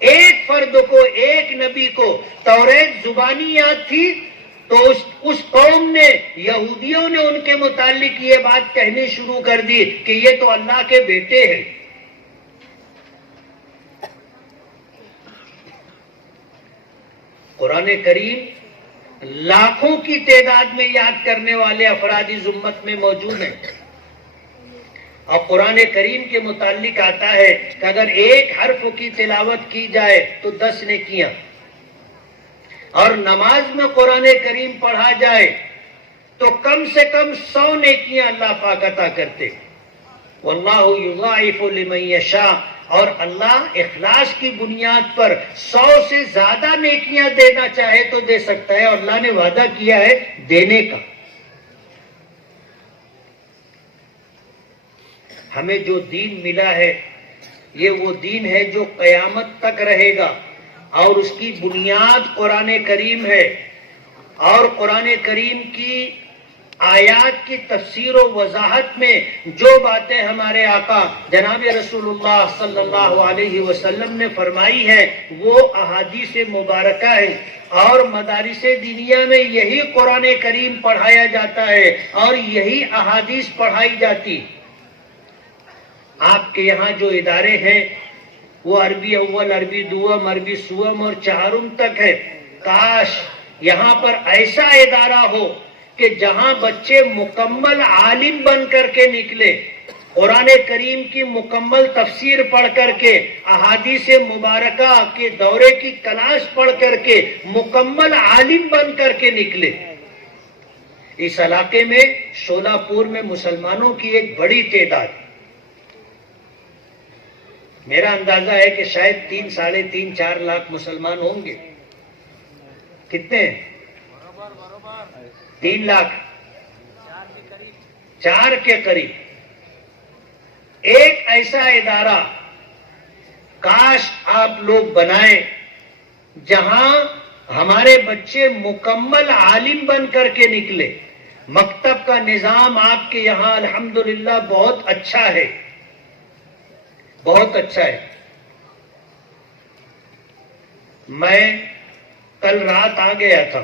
ایک فرد کو، ایک نبی کو توریت زبانی یاد تھی، تو اس قوم نے، یہودیوں نے ان کے متعلق یہ بات کہنی شروع کر دی کہ یہ تو اللہ کے بیٹے ہیں۔ قرآن کریم لاکھوں کی تعداد میں یاد کرنے والے افراد اس امت میں موجود ہیں، اور قرآن کریم کے متعلق آتا ہے کہ اگر ایک حرف کی تلاوت کی جائے تو 10 نیکیاں، اور نماز میں قرآن کریم پڑھا جائے تو کم سے کم 100 نیکیاں اللہ پاک عطا کرتے۔ واللہ یضاعف لمن یشاء، اور اللہ اخلاص کی بنیاد پر 100 سے زیادہ نیکیاں دینا چاہے تو دے سکتا ہے، اور اللہ نے وعدہ کیا ہے دینے کا۔ ہمیں جو دین ملا ہے یہ وہ دین ہے جو قیامت تک رہے گا، اور اس کی بنیاد قرآن کریم ہے، اور قرآن کریم کی آیات کی تفسیر و وضاحت میں جو باتیں ہمارے آقا جناب رسول اللہ صلی اللہ علیہ وسلم نے فرمائی ہے وہ احادیث مبارکہ ہیں، اور مدارس دینیہ میں یہی قرآن کریم پڑھایا جاتا ہے اور یہی احادیث پڑھائی جاتی۔ آپ کے یہاں جو ادارے ہیں وہ عربی اول، عربی دوم، عربی سوم اور چہارم تک ہے، کاش یہاں پر ایسا ادارہ ہو کہ جہاں بچے مکمل عالم بن کر کے نکلے، قرآن کریم کی مکمل تفسیر پڑھ کر کے، احادیث مبارکہ کے دورے کی کلاس پڑھ کر کے مکمل عالم بن کر کے نکلے۔ اس علاقے میں شولہ پور میں مسلمانوں کی ایک بڑی تعداد، میرا اندازہ ہے کہ شاید 3، 3.5، 4 لاکھ مسلمان ہوں گے۔ کتنے؟ 3 لاکھ، 4 کے قریب۔ ایک ایسا ادارہ کاش آپ لوگ بنائیں جہاں ہمارے بچے مکمل عالم بن کر کے نکلے۔ مکتب کا نظام آپ کے یہاں الحمدللہ بہت اچھا ہے، بہت اچھا ہے۔ میں کل رات آ گیا تھا،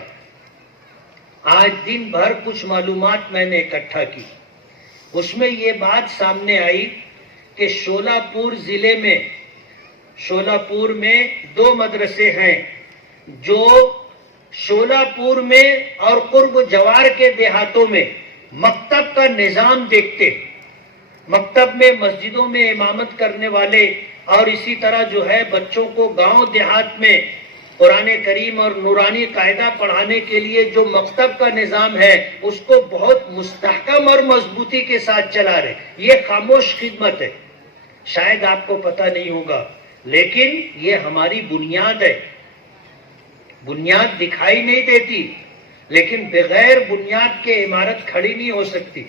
آج دن بھر کچھ معلومات میں نے اکٹھا کی، اس میں یہ بات سامنے آئی کہ شولہ پور ضلع میں، شولہ پور میں 2 مدرسے ہیں جو شولہ پور میں اور قرب جوار کے دیہاتوں میں مکتب کا نظام دیکھتے، مکتب میں مسجدوں میں امامت کرنے والے، اور اسی طرح جو ہے بچوں کو گاؤں دیہات میں قرآن کریم اور نورانی قاعدہ پڑھانے کے لیے جو مکتب کا نظام ہے اس کو بہت مستحکم اور مضبوطی کے ساتھ چلا رہے۔ یہ خاموش خدمت ہے، شاید آپ کو پتہ نہیں ہوگا، لیکن یہ ہماری بنیاد ہے۔ بنیاد دکھائی نہیں دیتی، لیکن بغیر بنیاد کے عمارت کھڑی نہیں ہو سکتی۔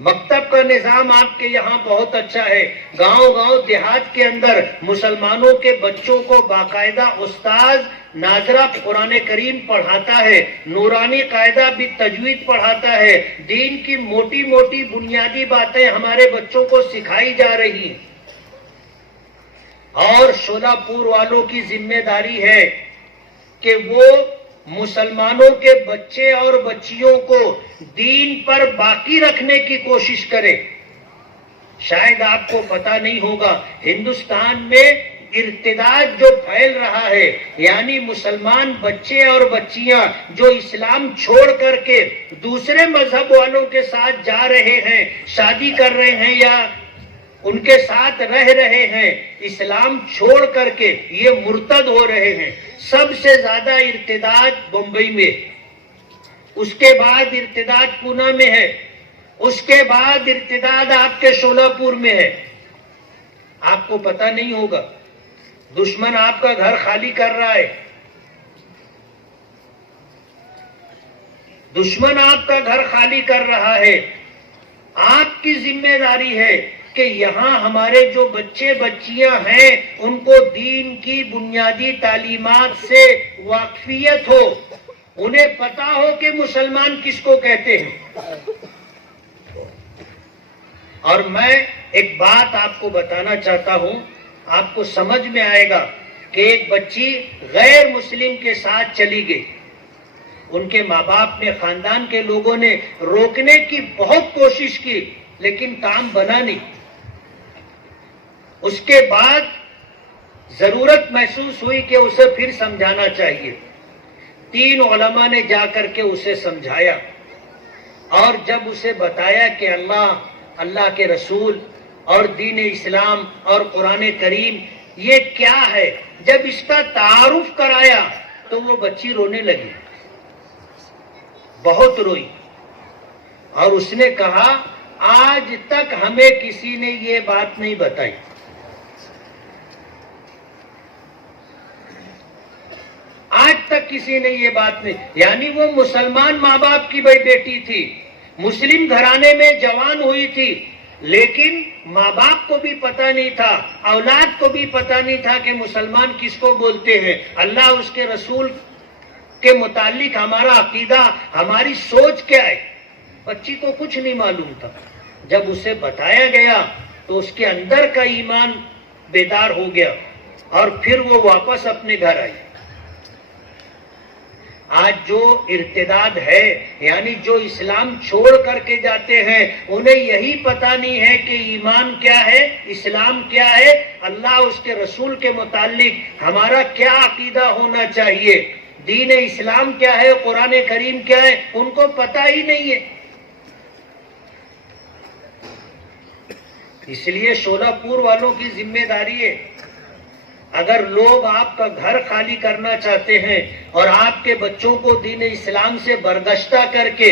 مکتب کا نظام آپ کے یہاں بہت اچھا ہے، گاؤں گاؤں دیہات کے اندر مسلمانوں کے بچوں کو باقاعدہ استاذ ناظرہ قرآن کریم پڑھاتا ہے، نورانی قاعدہ بھی تجوید پڑھاتا ہے، دین کی موٹی موٹی بنیادی باتیں ہمارے بچوں کو سکھائی جا رہی ہیں۔ اور شولہ پور والوں کی ذمہ داری ہے کہ وہ مسلمانوں کے بچے اور بچیوں کو دین پر باقی رکھنے کی کوشش کرے۔ شاید آپ کو پتہ نہیں ہوگا، ہندوستان میں ارتداد جو پھیل رہا ہے، یعنی مسلمان بچے اور بچیاں جو اسلام چھوڑ کر کے دوسرے مذہب والوں کے ساتھ جا رہے ہیں، شادی کر رہے ہیں یا ان کے ساتھ رہ رہے ہیں، اسلام چھوڑ کر کے یہ مرتد ہو رہے ہیں۔ سب سے زیادہ ارتداد بمبئی میں، اس کے بعد ارتداد پونا میں ہے، اس کے بعد ارتداد آپ کے شولہ پور میں ہے۔ آپ کو پتہ نہیں ہوگا، دشمن آپ کا گھر خالی کر رہا ہے، دشمن آپ کا گھر خالی کر رہا ہے۔ آپ کی ذمہ داری ہے کہ یہاں ہمارے جو بچے بچیاں ہیں ان کو دین کی بنیادی تعلیمات سے واقفیت ہو، انہیں پتا ہو کہ مسلمان کس کو کہتے ہیں۔ اور میں ایک بات آپ کو بتانا چاہتا ہوں، آپ کو سمجھ میں آئے گا کہ ایک بچی غیر مسلم کے ساتھ چلی گئی، ان کے ماں باپ نے، خاندان کے لوگوں نے روکنے کی بہت کوشش کی، لیکن کام بنا نہیں۔ اس کے بعد ضرورت محسوس ہوئی کہ اسے پھر سمجھانا چاہیے۔ 3 علماء نے جا کر کے اسے سمجھایا، اور جب اسے بتایا کہ اللہ کے رسول اور دین اسلام اور قرآن کریم یہ کیا ہے، جب اس کا تعارف کرایا تو وہ بچی رونے لگی، بہت روئی، اور اس نے کہا آج تک ہمیں کسی نے یہ بات نہیں بتائی۔ آج تک کسی نے یہ بات نہیں، یعنی وہ مسلمان ماں باپ کی بیٹی تھی، مسلم گھرانے میں جوان ہوئی تھی، لیکن ماں باپ کو بھی پتہ نہیں تھا، اولاد کو بھی پتہ نہیں تھا کہ مسلمان کس کو بولتے ہیں، اللہ اس کے رسول کے متعلق ہمارا عقیدہ، ہماری سوچ کیا ہے، بچی کو کچھ نہیں معلوم تھا۔ جب اسے بتایا گیا تو اس کے اندر کا ایمان بیدار ہو گیا اور پھر وہ واپس اپنے گھر آئی۔ آج جو ارتداد ہے، یعنی جو اسلام چھوڑ کر کے جاتے ہیں، انہیں یہی پتہ نہیں ہے کہ ایمان کیا ہے، اسلام کیا ہے، اللہ اس کے رسول کے متعلق ہمارا کیا عقیدہ ہونا چاہیے، دین اسلام کیا ہے، قرآن کریم کیا ہے، ان کو پتہ ہی نہیں ہے۔ اس لیے شولہ پور والوں کی ذمہ داری ہے، اگر لوگ آپ کا گھر خالی کرنا چاہتے ہیں اور آپ کے بچوں کو دین اسلام سے برگشتہ کر کے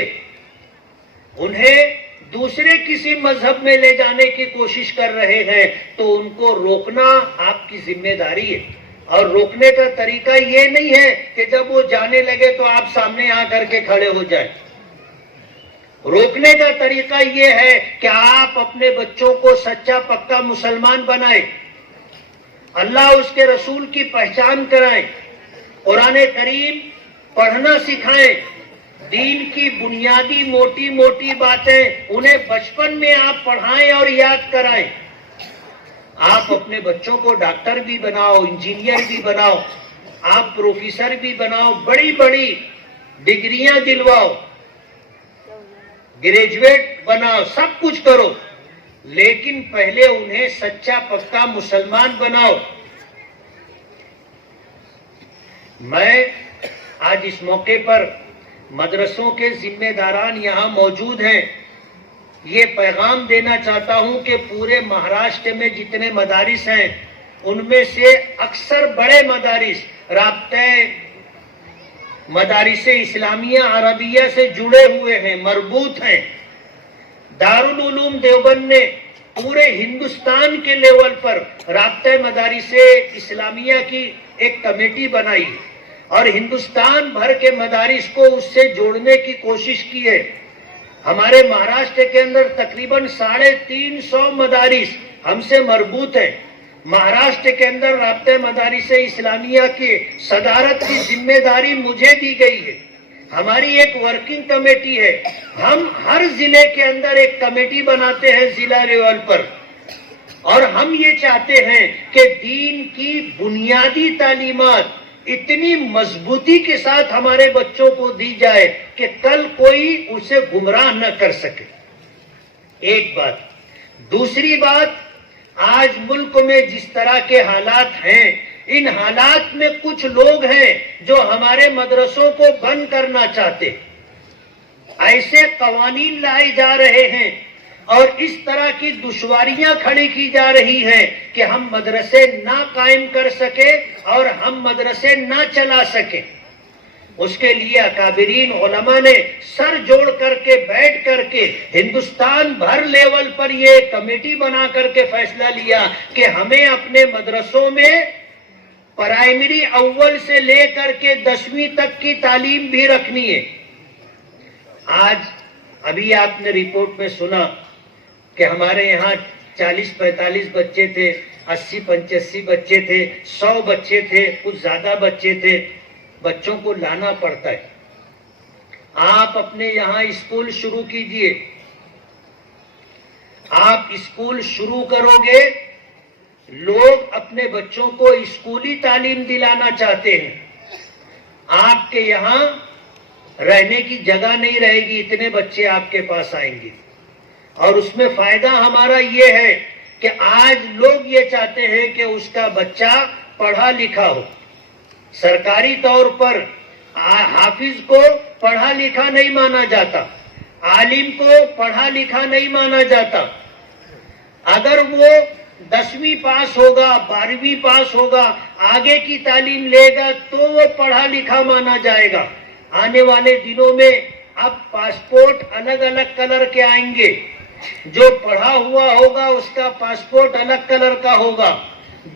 انہیں دوسرے کسی مذہب میں لے جانے کی کوشش کر رہے ہیں تو ان کو روکنا آپ کی ذمہ داری ہے۔ اور روکنے کا طریقہ یہ نہیں ہے کہ جب وہ جانے لگے تو آپ سامنے آ کر کے کھڑے ہو جائیں۔ روکنے کا طریقہ یہ ہے کہ آپ اپنے بچوں کو سچا پکا مسلمان بنائیں، اللہ اس کے رسول کی پہچان کرائیں، قرآن کریم پڑھنا سکھائیں، دین کی بنیادی موٹی موٹی باتیں انہیں بچپن میں آپ پڑھائیں اور یاد کرائیں۔ آپ اپنے بچوں کو ڈاکٹر بھی بناؤ، انجینئر بھی بناؤ، آپ پروفیسر بھی بناؤ، بڑی بڑی ڈگریاں دلواؤ، گریجویٹ بناؤ، سب کچھ کرو، لیکن پہلے انہیں سچا پکا مسلمان بناؤ۔ میں آج اس موقع پر مدرسوں کے ذمہ داران یہاں موجود ہیں، یہ پیغام دینا چاہتا ہوں کہ پورے مہاراشٹر میں جتنے مدارس ہیں ان میں سے اکثر بڑے مدارس رابطہ مدارس اسلامیہ عربیہ سے جڑے ہوئے ہیں، مربوط ہیں۔ دارالعلوم دیوبند نے پورے ہندوستان کے لیول پر رابطہ مدارس اسلامیہ کی ایک کمیٹی بنائی اور ہندوستان بھر کے مدارس کو اس سے جوڑنے کی کوشش کی ہے۔ ہمارے مہاراشٹر کے اندر تقریباً 350 مدارس ہم سے مربوط ہیں۔ مہاراشٹر کے اندر رابطہ مدارس اسلامیہ کی صدارت کی ذمہ داری مجھے دی گئی ہے۔ ہماری ایک ورکنگ کمیٹی ہے، ہم ہر ضلع کے اندر ایک کمیٹی بناتے ہیں ضلع لیول پر، اور ہم یہ چاہتے ہیں کہ دین کی بنیادی تعلیمات اتنی مضبوطی کے ساتھ ہمارے بچوں کو دی جائے کہ کل کوئی اسے گمراہ نہ کر سکے۔ ایک بات۔ دوسری بات، آج ملک میں جس طرح کے حالات ہیں، ان حالات میں کچھ لوگ ہیں جو ہمارے مدرسوں کو بند کرنا چاہتے، ایسے قوانین لائے جا رہے ہیں اور اس طرح کی دشواریاں کھڑی کی جا رہی ہیں کہ ہم مدرسے نہ قائم کر سکے اور ہم مدرسے نہ چلا سکیں۔ اس کے لیے اکابرین علماء نے سر جوڑ کر کے بیٹھ کر کے ہندوستان بھر لیول پر یہ کمیٹی بنا کر کے فیصلہ لیا کہ ہمیں اپنے مدرسوں میں پرائمری اول سے لے کر کے 10ویں تک کی تعلیم بھی رکھنی ہے۔ آج ابھی آپ نے رپورٹ میں سنا کہ ہمارے یہاں 40-45 بچے تھے، 80-85 بچے تھے، 100 بچے تھے، کچھ زیادہ بچے تھے، بچوں کو لانا پڑتا ہے۔ آپ اپنے یہاں اسکول شروع کیجئے، آپ اسکول شروع کرو گے، لوگ اپنے بچوں کو اسکولی تعلیم دلانا چاہتے ہیں، آپ کے یہاں رہنے کی جگہ نہیں رہے گی، اتنے بچے آپ کے پاس آئیں گے، اور اس میں فائدہ ہمارا یہ ہے کہ آج لوگ یہ چاہتے ہیں کہ اس کا بچہ پڑھا لکھا ہو۔ سرکاری طور پر حافظ کو پڑھا لکھا نہیں مانا جاتا، عالم کو پڑھا لکھا نہیں مانا جاتا۔ اگر وہ 10ویں پاس ہوگا، 12ویں پاس ہوگا، آگے کی تعلیم لے گا تو وہ پڑھا لکھا مانا جائے گا۔ آنے والے دنوں میں اب پاسپورٹ الگ الگ کلر کے آئیں گے، جو پڑھا ہوا ہوگا اس کا پاسپورٹ الگ کلر کا ہوگا،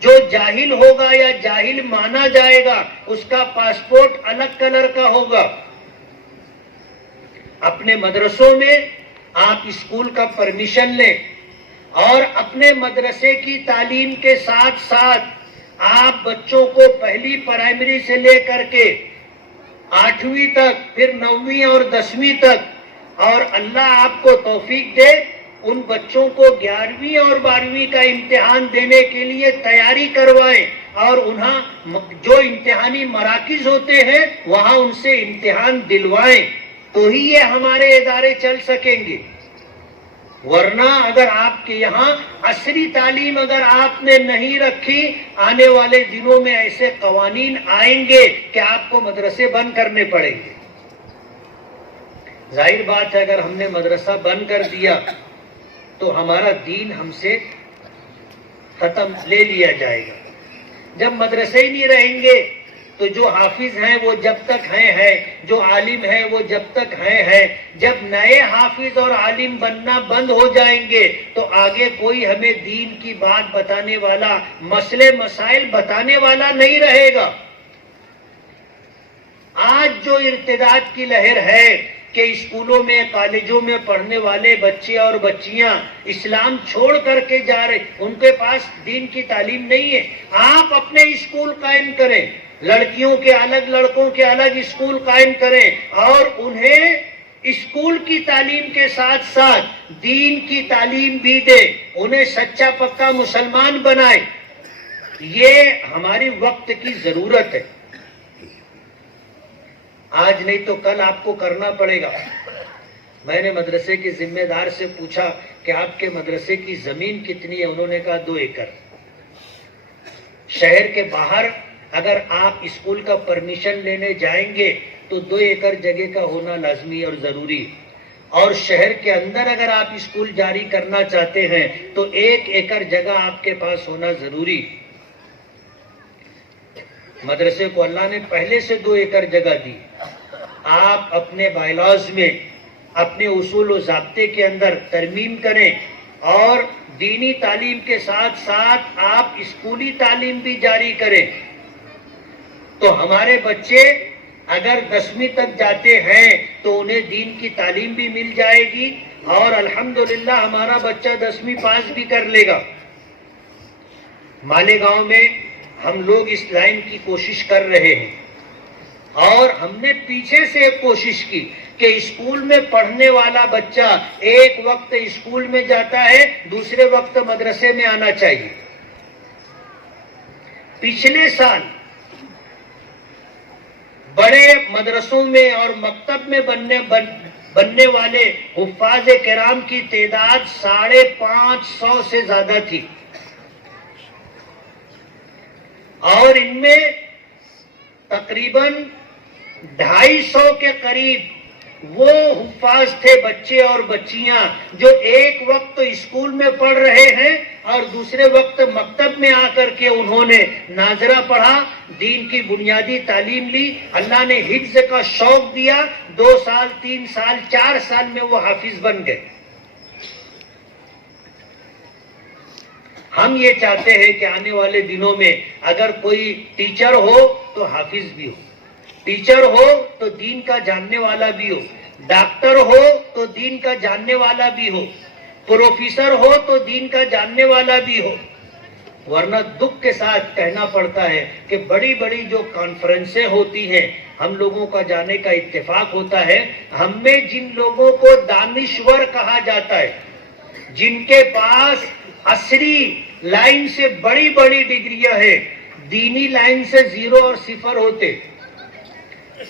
جو جاہل ہوگا یا جاہل مانا جائے گا اس کا پاسپورٹ الگ کلر کا ہوگا۔ اپنے مدرسوں میں آپ اسکول کا پرمیشن لیں، اور اپنے مدرسے کی تعلیم کے ساتھ ساتھ آپ بچوں کو پہلی پرائمری سے لے کر کے 8ویں تک، پھر 9ویں اور 10ویں تک، اور اللہ آپ کو توفیق دے ان بچوں کو 11ویں اور 12ویں کا امتحان دینے کے لیے تیاری کروائیں، اور انہیں جو امتحانی مراکز ہوتے ہیں وہاں ان سے امتحان دلوائیں، تو ہی یہ ہمارے ادارے چل سکیں گے۔ ورنہ اگر آپ کے یہاں عصری تعلیم اگر آپ نے نہیں رکھی، آنے والے دنوں میں ایسے قوانین آئیں گے کہ آپ کو مدرسے بند کرنے پڑیں گے۔ ظاہر بات ہے اگر ہم نے مدرسہ بند کر دیا تو ہمارا دین ہم سے ختم لے لیا جائے گا۔ جب مدرسے ہی نہیں رہیں گے تو جو حافظ ہیں وہ جب تک ہیں، جو عالم ہیں وہ جب تک ہیں، جب نئے حافظ اور عالم بننا بند ہو جائیں گے تو آگے کوئی ہمیں دین کی بات بتانے والا، مسئلے مسائل بتانے والا نہیں رہے گا۔ آج جو ارتداد کی لہر ہے کہ اسکولوں میں، کالجوں میں پڑھنے والے بچے اور بچیاں اسلام چھوڑ کر کے جا رہے، ان کے پاس دین کی تعلیم نہیں ہے۔ آپ اپنے اسکول قائم کریں، لڑکیوں کے الگ، لڑکوں کے الگ اسکول قائم کریں، اور انہیں اسکول کی تعلیم کے ساتھ ساتھ دین کی تعلیم بھی دیں، انہیں سچا پکا مسلمان بنائیں۔ یہ ہماری وقت کی ضرورت ہے، آج نہیں تو کل آپ کو کرنا پڑے گا۔ میں نے مدرسے کے ذمہ دار سے پوچھا کہ آپ کے مدرسے کی زمین کتنی ہے؟ انہوں نے کہا 2 ایکڑ۔ شہر کے باہر اگر آپ اسکول کا پرمیشن لینے جائیں گے تو 2 ایکڑ جگہ کا ہونا لازمی اور ضروری، اور شہر کے اندر اگر آپ اسکول جاری کرنا چاہتے ہیں تو 1 ایکڑ جگہ آپ کے پاس ہونا ضروری۔ مدرسے کو اللہ نے پہلے سے 2 ایکڑ جگہ دی۔ آپ اپنے بائی لاز میں، اپنے اصول و ضابطے کے اندر ترمیم کریں، اور دینی تعلیم کے ساتھ ساتھ آپ اسکولی تعلیم بھی جاری کریں، تو ہمارے بچے اگر 10ویں تک جاتے ہیں تو انہیں دین کی تعلیم بھی مل جائے گی، اور الحمدللہ ہمارا بچہ 10ویں پاس بھی کر لے گا۔ مالیگاؤں میں ہم لوگ اس لائن کی کوشش کر رہے ہیں، اور ہم نے پیچھے سے ایک کوشش کی کہ اسکول میں پڑھنے والا بچہ ایک وقت اسکول میں جاتا ہے، دوسرے وقت مدرسے میں آنا چاہیے۔ پچھلے سال بڑے مدرسوں میں اور مکتب میں بننے والے حفاظ کرام کی تعداد 550 سے زیادہ تھی، اور ان میں تقریباً 250 کے قریب وہ حفاظ تھے، بچے اور بچیاں، جو ایک وقت اسکول میں پڑھ رہے ہیں اور دوسرے وقت مکتب میں آ کر کے انہوں نے ناظرہ پڑھا، دین کی بنیادی تعلیم لی، اللہ نے حفظ کا شوق دیا، 2 سال 3 سال 4 سال میں وہ حافظ بن گئے۔ ہم یہ چاہتے ہیں کہ آنے والے دنوں میں اگر کوئی ٹیچر ہو تو حافظ بھی ہو، ٹیچر ہو تو دین کا جاننے والا بھی ہو، ڈاکٹر ہو تو دین کا جاننے والا بھی ہو، پروفیسر ہو تو دین کا جاننے والا بھی ہو۔ ورنہ دکھ کے ساتھ کہنا پڑتا ہے کہ بڑی بڑی جو کانفرنسیں ہوتی ہیں، ہم لوگوں کا جانے کا اتفاق ہوتا ہے، ہم میں جن لوگوں کو دانشور کہا جاتا ہے، جن کے پاس عصری لائن سے بڑی بڑی ڈگریاں ہیں، دینی لائن سے 0 اور 0 ہوتے،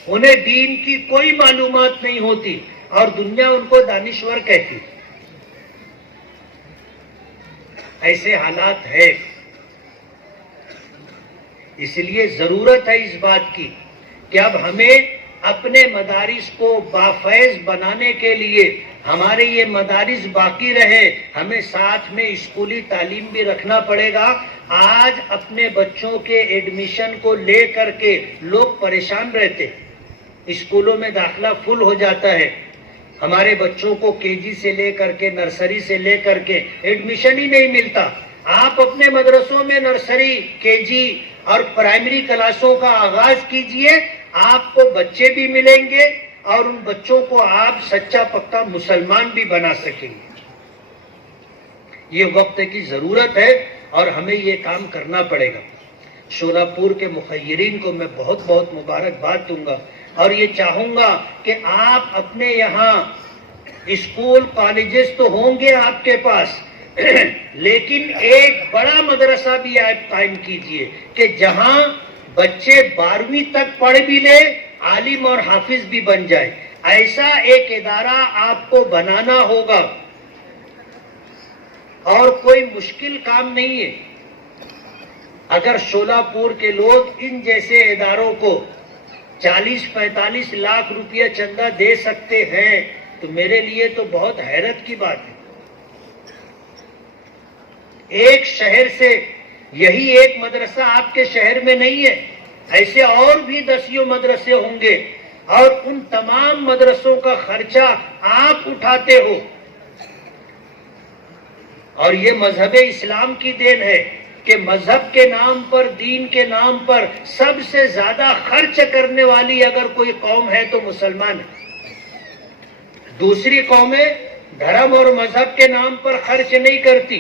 انہیں دین کی کوئی معلومات نہیں ہوتی، اور دنیا ان کو دانشور کہتی۔ ایسے حالات ہے، اس لیے ضرورت ہے اس بات کی کہ اب ہمیں اپنے مدارس کو بافیض بنانے کے لیے، ہمارے یہ مدارس باقی رہے، ہمیں ساتھ میں اسکولی تعلیم بھی رکھنا پڑے گا۔ آج اپنے بچوں کے ایڈمیشن کو لے کر کے لوگ پریشان رہتے، اسکولوں میں داخلہ فل ہو جاتا ہے، ہمارے بچوں کو KG سے لے کر کے، نرسری سے لے کر کے ایڈمیشن ہی نہیں ملتا۔ آپ اپنے مدرسوں میں نرسری، KG اور پرائمری کلاسوں کا آغاز کیجئے، آپ کو بچے بھی ملیں گے، اور ان بچوں کو آپ سچا پکا مسلمان بھی بنا سکیں گے۔ یہ وقت کی ضرورت ہے اور ہمیں یہ کام کرنا پڑے گا. شولاپور کے مخیرین کو میں بہت بہت مبارکباد دوں گا اور یہ چاہوں گا کہ آپ اپنے یہاں اسکول کالجز تو ہوں گے آپ کے پاس، لیکن ایک بڑا مدرسہ بھی آپ قائم کیجئے کہ جہاں بچے 12ویں تک پڑھ بھی لے، عالم اور حافظ بھی بن جائے. ایسا ایک ادارہ آپ کو بنانا ہوگا اور کوئی مشکل کام نہیں ہے. اگر شولاپور کے لوگ ان جیسے اداروں کو 40-45 لاکھ روپیہ چندہ دے سکتے ہیں تو میرے لیے تو بہت حیرت کی بات ہے. ایک شہر سے یہی ایک مدرسہ آپ کے شہر میں نہیں ہے، ایسے اور بھی 10 مدرسے ہوں گے اور ان تمام مدرسوں کا خرچہ آپ اٹھاتے ہو. اور یہ مذہب اسلام کی دین ہے کہ مذہب کے نام پر، دین کے نام پر سب سے زیادہ خرچ کرنے والی اگر کوئی قوم ہے تو مسلمان ہے. دوسری قومیں دھرم اور مذہب کے نام پر خرچ نہیں کرتی.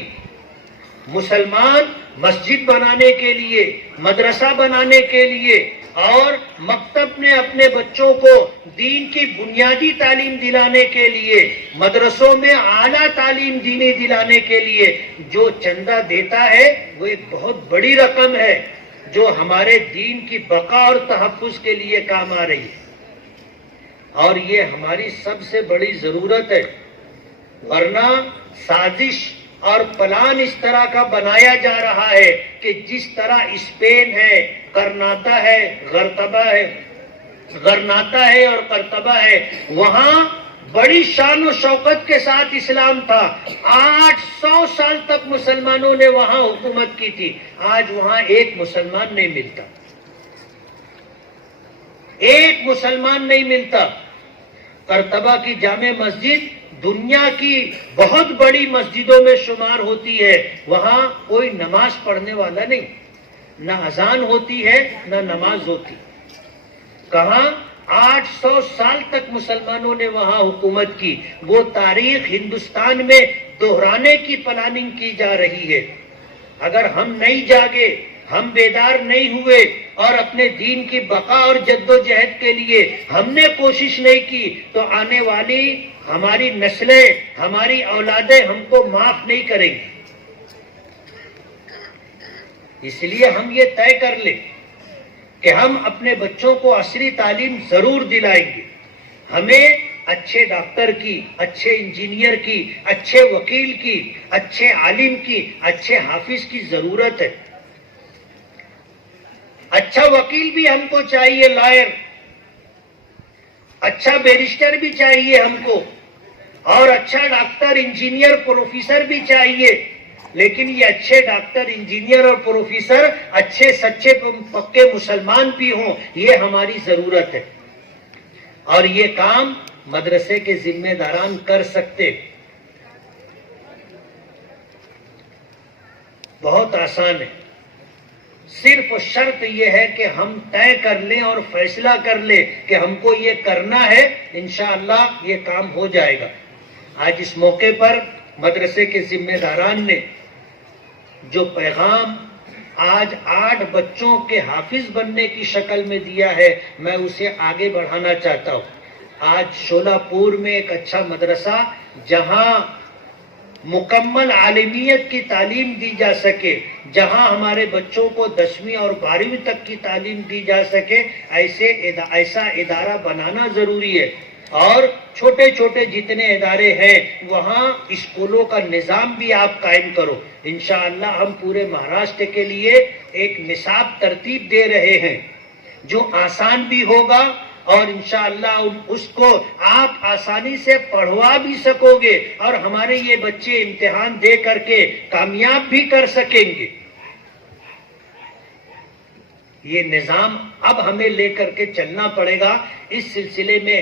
مسلمان مسجد بنانے کے لیے، مدرسہ بنانے کے لیے اور مکتب میں اپنے بچوں کو دین کی بنیادی تعلیم دلانے کے لیے، مدرسوں میں اعلیٰ تعلیم دینی دلانے کے لیے جو چندہ دیتا ہے وہ ایک بہت بڑی رقم ہے جو ہمارے دین کی بقا اور تحفظ کے لیے کام آ رہی ہے. اور یہ ہماری سب سے بڑی ضرورت ہے، ورنہ سازش اور پلان اس طرح کا بنایا جا رہا ہے کہ جس طرح اسپین ہے، کرناتا ہے، غرناطہ ہے اور قرطبہ ہے، وہاں بڑی شان و شوکت کے ساتھ اسلام تھا. 800 سال تک مسلمانوں نے وہاں حکومت کی تھی. آج وہاں ایک مسلمان نہیں ملتا، ایک مسلمان نہیں ملتا. قرطبہ کی جامع مسجد دنیا کی بہت بڑی مسجدوں میں شمار ہوتی ہے. وہاں کوئی نماز پڑھنے والا نہیں، نہ اذان ہوتی ہے نہ نماز ہوتی. کہاں 800 سال تک مسلمانوں نے وہاں حکومت کی. وہ تاریخ ہندوستان میں دہرانے کی پلاننگ کی جا رہی ہے. اگر ہم نہیں جاگے، ہم بیدار نہیں ہوئے اور اپنے دین کی بقا اور جد و جہد کے لیے ہم نے کوشش نہیں کی تو آنے والی ہماری نسلیں، ہماری اولادیں ہم کو معاف نہیں کریں گی. اس لیے ہم یہ طے کر لیں کہ ہم اپنے بچوں کو عصری تعلیم ضرور دلائیں گے. ہمیں اچھے ڈاکٹر کی، اچھے انجینئر کی، اچھے وکیل کی، اچھے عالم کی، اچھے حافظ کی ضرورت ہے. اچھا وکیل بھی ہم کو چاہیے، لائر، اچھا بیرسٹر بھی چاہیے ہم کو، اور اچھا ڈاکٹر، انجینئر، پروفیسر بھی چاہیے. لیکن یہ اچھے ڈاکٹر، انجینئر اور پروفیسر اچھے سچے پکے مسلمان بھی ہوں، یہ ہماری ضرورت ہے. اور یہ کام مدرسے کے ذمہ داران کر سکتے. بہت آسان ہے، صرف شرط یہ ہے کہ ہم طے کر لیں اور فیصلہ کر لیں کہ ہم کو یہ کرنا ہے. انشاءاللہ یہ کام ہو جائے گا. آج اس موقع پر مدرسے کے ذمہ داران نے جو پیغام آج 8 بچوں کے حافظ بننے کی شکل میں دیا ہے، میں اسے آگے بڑھانا چاہتا ہوں. آج شولاپور میں ایک اچھا مدرسہ جہاں مکمل عالمیت کی تعلیم دی جا سکے، جہاں ہمارے بچوں کو 10ویں اور 12ویں تک کی تعلیم دی جا سکے، ایسا ادارہ بنانا ضروری ہے. اور چھوٹے چھوٹے جتنے ادارے ہیں وہاں اسکولوں کا نظام بھی آپ قائم کرو. انشاءاللہ ہم پورے مہاراشٹر کے لیے ایک نصاب ترتیب دے رہے ہیں جو آسان بھی ہوگا اور انشاءاللہ اس کو آپ آسانی سے پڑھوا بھی سکو گے اور ہمارے یہ بچے امتحان دے کر کے کامیاب بھی کر سکیں گے. یہ نظام اب ہمیں لے کر کے چلنا پڑے گا. اس سلسلے میں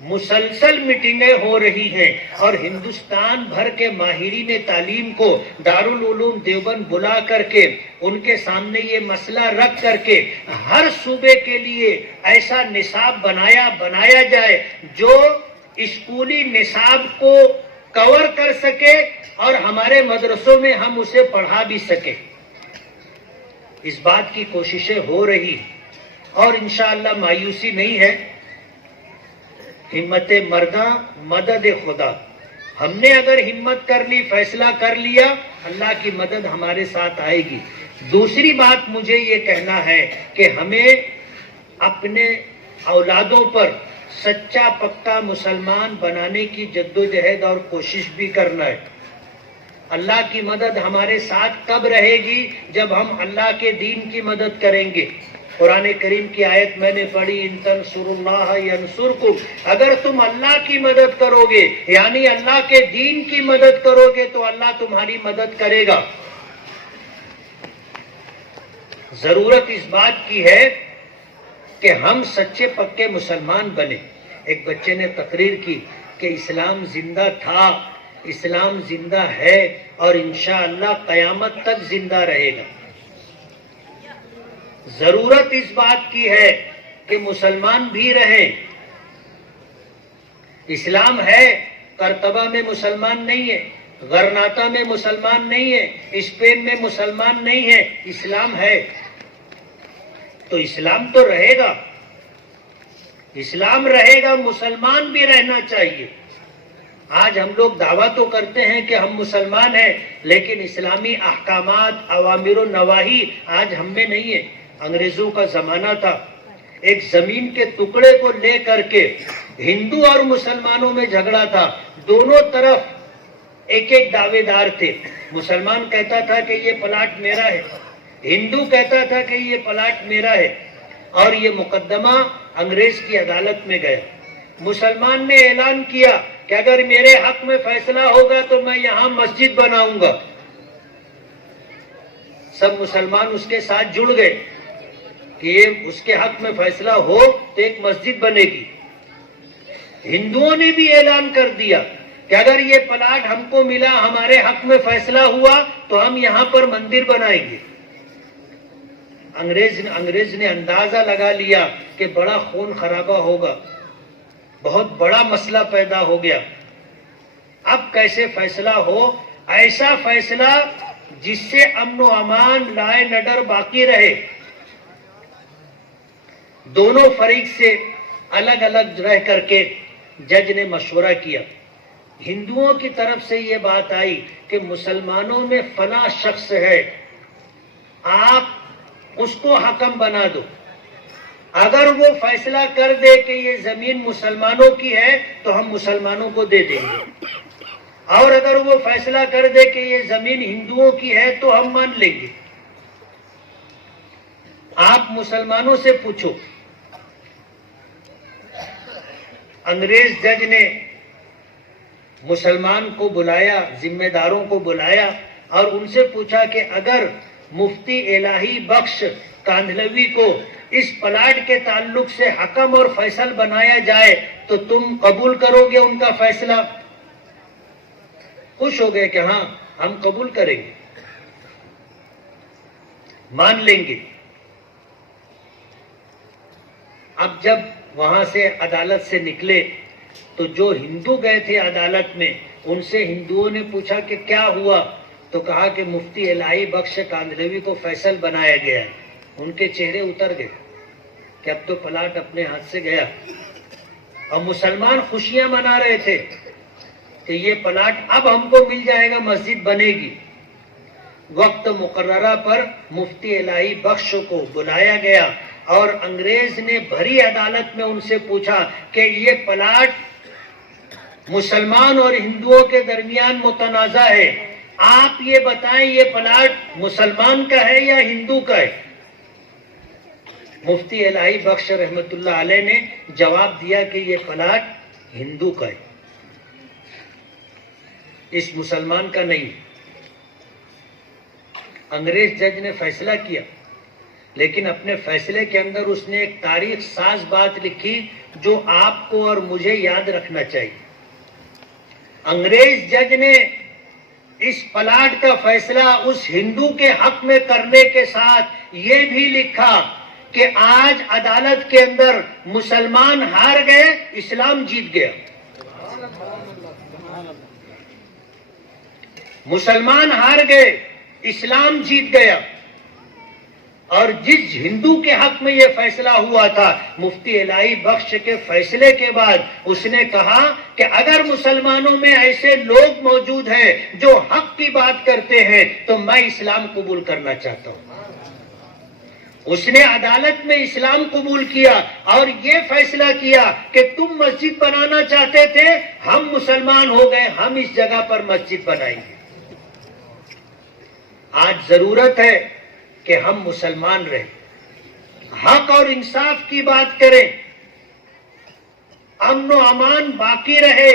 مسلسل میٹنگیں ہو رہی ہیں اور ہندوستان بھر کے ماہرین تعلیم کو دارالعلوم دیوبند بلا کر کے ان کے سامنے یہ مسئلہ رکھ کر کے ہر صوبے کے لیے ایسا نصاب بنایا جائے جو اسکولی نصاب کو کور کر سکے اور ہمارے مدرسوں میں ہم اسے پڑھا بھی سکیں. اس بات کی کوششیں ہو رہی اور انشاءاللہ مایوسی نہیں ہے. ہمت مرداں مدد خدا. ہم نے اگر ہمت کر لی، فیصلہ کر لیا، اللہ کی مدد ہمارے ساتھ آئے گی. دوسری بات مجھے یہ کہنا ہے کہ ہمیں اپنے اولادوں پر سچا پکا مسلمان بنانے کی جدوجہد اور کوشش بھی کرنا ہے. اللہ کی مدد ہمارے ساتھ کب رہے گی؟ جب ہم اللہ کے دین کی مدد کریں گے. قرآن کریم کی آیت میں نے پڑھی، ان تنصروا اللہ ینصرکم. اگر تم اللہ کی مدد کرو گے، یعنی اللہ کے دین کی مدد کرو گے، تو اللہ تمہاری مدد کرے گا. ضرورت اس بات کی ہے کہ ہم سچے پکے مسلمان بنے. ایک بچے نے تقریر کی کہ اسلام زندہ تھا، اسلام زندہ ہے اور انشاءاللہ قیامت تک زندہ رہے گا. ضرورت اس بات کی ہے کہ مسلمان بھی رہیں. اسلام ہے، کرتبہ میں مسلمان نہیں ہے، غرناطہ میں مسلمان نہیں ہے، اسپین میں مسلمان نہیں ہے. اسلام ہے تو اسلام تو رہے گا. اسلام رہے گا، مسلمان بھی رہنا چاہیے. آج ہم لوگ دعویٰ تو کرتے ہیں کہ ہم مسلمان ہیں، لیکن اسلامی احکامات، اوامر و نواہی آج ہم میں نہیں ہے. انگریزوں کا زمانہ تھا، ایک زمین کے ٹکڑے کو لے کر کے ہندو اور مسلمانوں میں جھگڑا تھا. دونوں طرف ایک ایک دعوے دار تھے. مسلمان کہتا تھا کہ یہ پلاٹ میرا ہے، ہندو کہتا تھا کہ یہ پلاٹ میرا ہے، اور یہ مقدمہ انگریز کی عدالت میں گیا. مسلمان نے اعلان کیا کہ اگر میرے حق میں فیصلہ ہوگا تو میں یہاں مسجد بناؤں گا. سب مسلمان اس کے ساتھ جڑ گئے کہ یہ اس کے حق میں فیصلہ ہو تو ایک مسجد بنے گی. ہندوؤں نے بھی اعلان کر دیا کہ اگر یہ پلاٹ ہم کو ملا، ہمارے حق میں فیصلہ ہوا تو ہم یہاں پر مندر بنائیں گے. انگریز نے اندازہ لگا لیا کہ بڑا خون خرابہ ہوگا، بہت بڑا مسئلہ پیدا ہو گیا. اب کیسے فیصلہ ہو؟ ایسا فیصلہ جس سے امن و امان، لائے نڈر باقی رہے. دونوں فریق سے الگ الگ رہ کر کے جج نے مشورہ کیا. ہندوؤں کی طرف سے یہ بات آئی کہ مسلمانوں میں فلاں شخص ہے، آپ اس کو حکم بنا دو. اگر وہ فیصلہ کر دے کہ یہ زمین مسلمانوں کی ہے تو ہم مسلمانوں کو دے دیں گے، اور اگر وہ فیصلہ کر دے کہ یہ زمین ہندوؤں کی ہے تو ہم مان لیں گے. آپ مسلمانوں سے پوچھو. انگریز جج نے مسلمان کو بلایا، ذمہ داروں کو بلایا اور ان سے پوچھا کہ اگر مفتی الہی بخش کاندھلوی کو اس پلاٹ کے تعلق سے حکم اور فیصل بنایا جائے تو تم قبول کرو گے ان کا فیصلہ؟ خوش ہو گئے کہ ہاں ہم قبول کریں گے، مان لیں گے. اب جب وہاں سے عدالت سے نکلے تو جو ہندو گئے تھے عدالت میں، ان سے ہندوؤں نے پوچھا کہ کیا ہوا، تو کہا کہ مفتی الہی بخش کاندھلوی کو فیصل بنایا گیا ہے. ان کے چہرے اتر گئے کہ اب تو پلاٹ اپنے ہاتھ سے گیا. اور مسلمان خوشیاں منا رہے تھے کہ یہ پلاٹ اب ہم کو مل جائے گا، مسجد بنے گی. وقت مقررہ پر مفتی الہی بخش کو بلایا گیا اور انگریز نے بھری عدالت میں ان سے پوچھا کہ یہ پلاٹ مسلمان اور ہندوؤں کے درمیان متنازع ہے، آپ یہ بتائیں یہ پلاٹ مسلمان کا ہے یا ہندو کا ہے؟ مفتی الہی بخش رحمت اللہ علیہ نے جواب دیا کہ یہ پلاٹ ہندو کا ہے، اس مسلمان کا نہیں. انگریز جج نے فیصلہ کیا، لیکن اپنے فیصلے کے اندر اس نے ایک تاریخ ساز بات لکھی جو آپ کو اور مجھے یاد رکھنا چاہیے. انگریز جج نے اس پلاٹ کا فیصلہ اس ہندو کے حق میں کرنے کے ساتھ یہ بھی لکھا کہ آج عدالت کے اندر مسلمان ہار گئے، اسلام جیت گیا. مسلمان ہار گئے، اسلام جیت گیا. اور جس ہندو کے حق میں یہ فیصلہ ہوا تھا، مفتی الہی بخش کے فیصلے کے بعد اس نے کہا کہ اگر مسلمانوں میں ایسے لوگ موجود ہیں جو حق کی بات کرتے ہیں تو میں اسلام قبول کرنا چاہتا ہوں. اس نے عدالت میں اسلام قبول کیا اور یہ فیصلہ کیا کہ تم مسجد بنانا چاہتے تھے، ہم مسلمان ہو گئے، ہم اس جگہ پر مسجد بنائیں گے. آج ضرورت ہے کہ ہم مسلمان رہیں، حق اور انصاف کی بات کریں، امن و امان باقی رہے،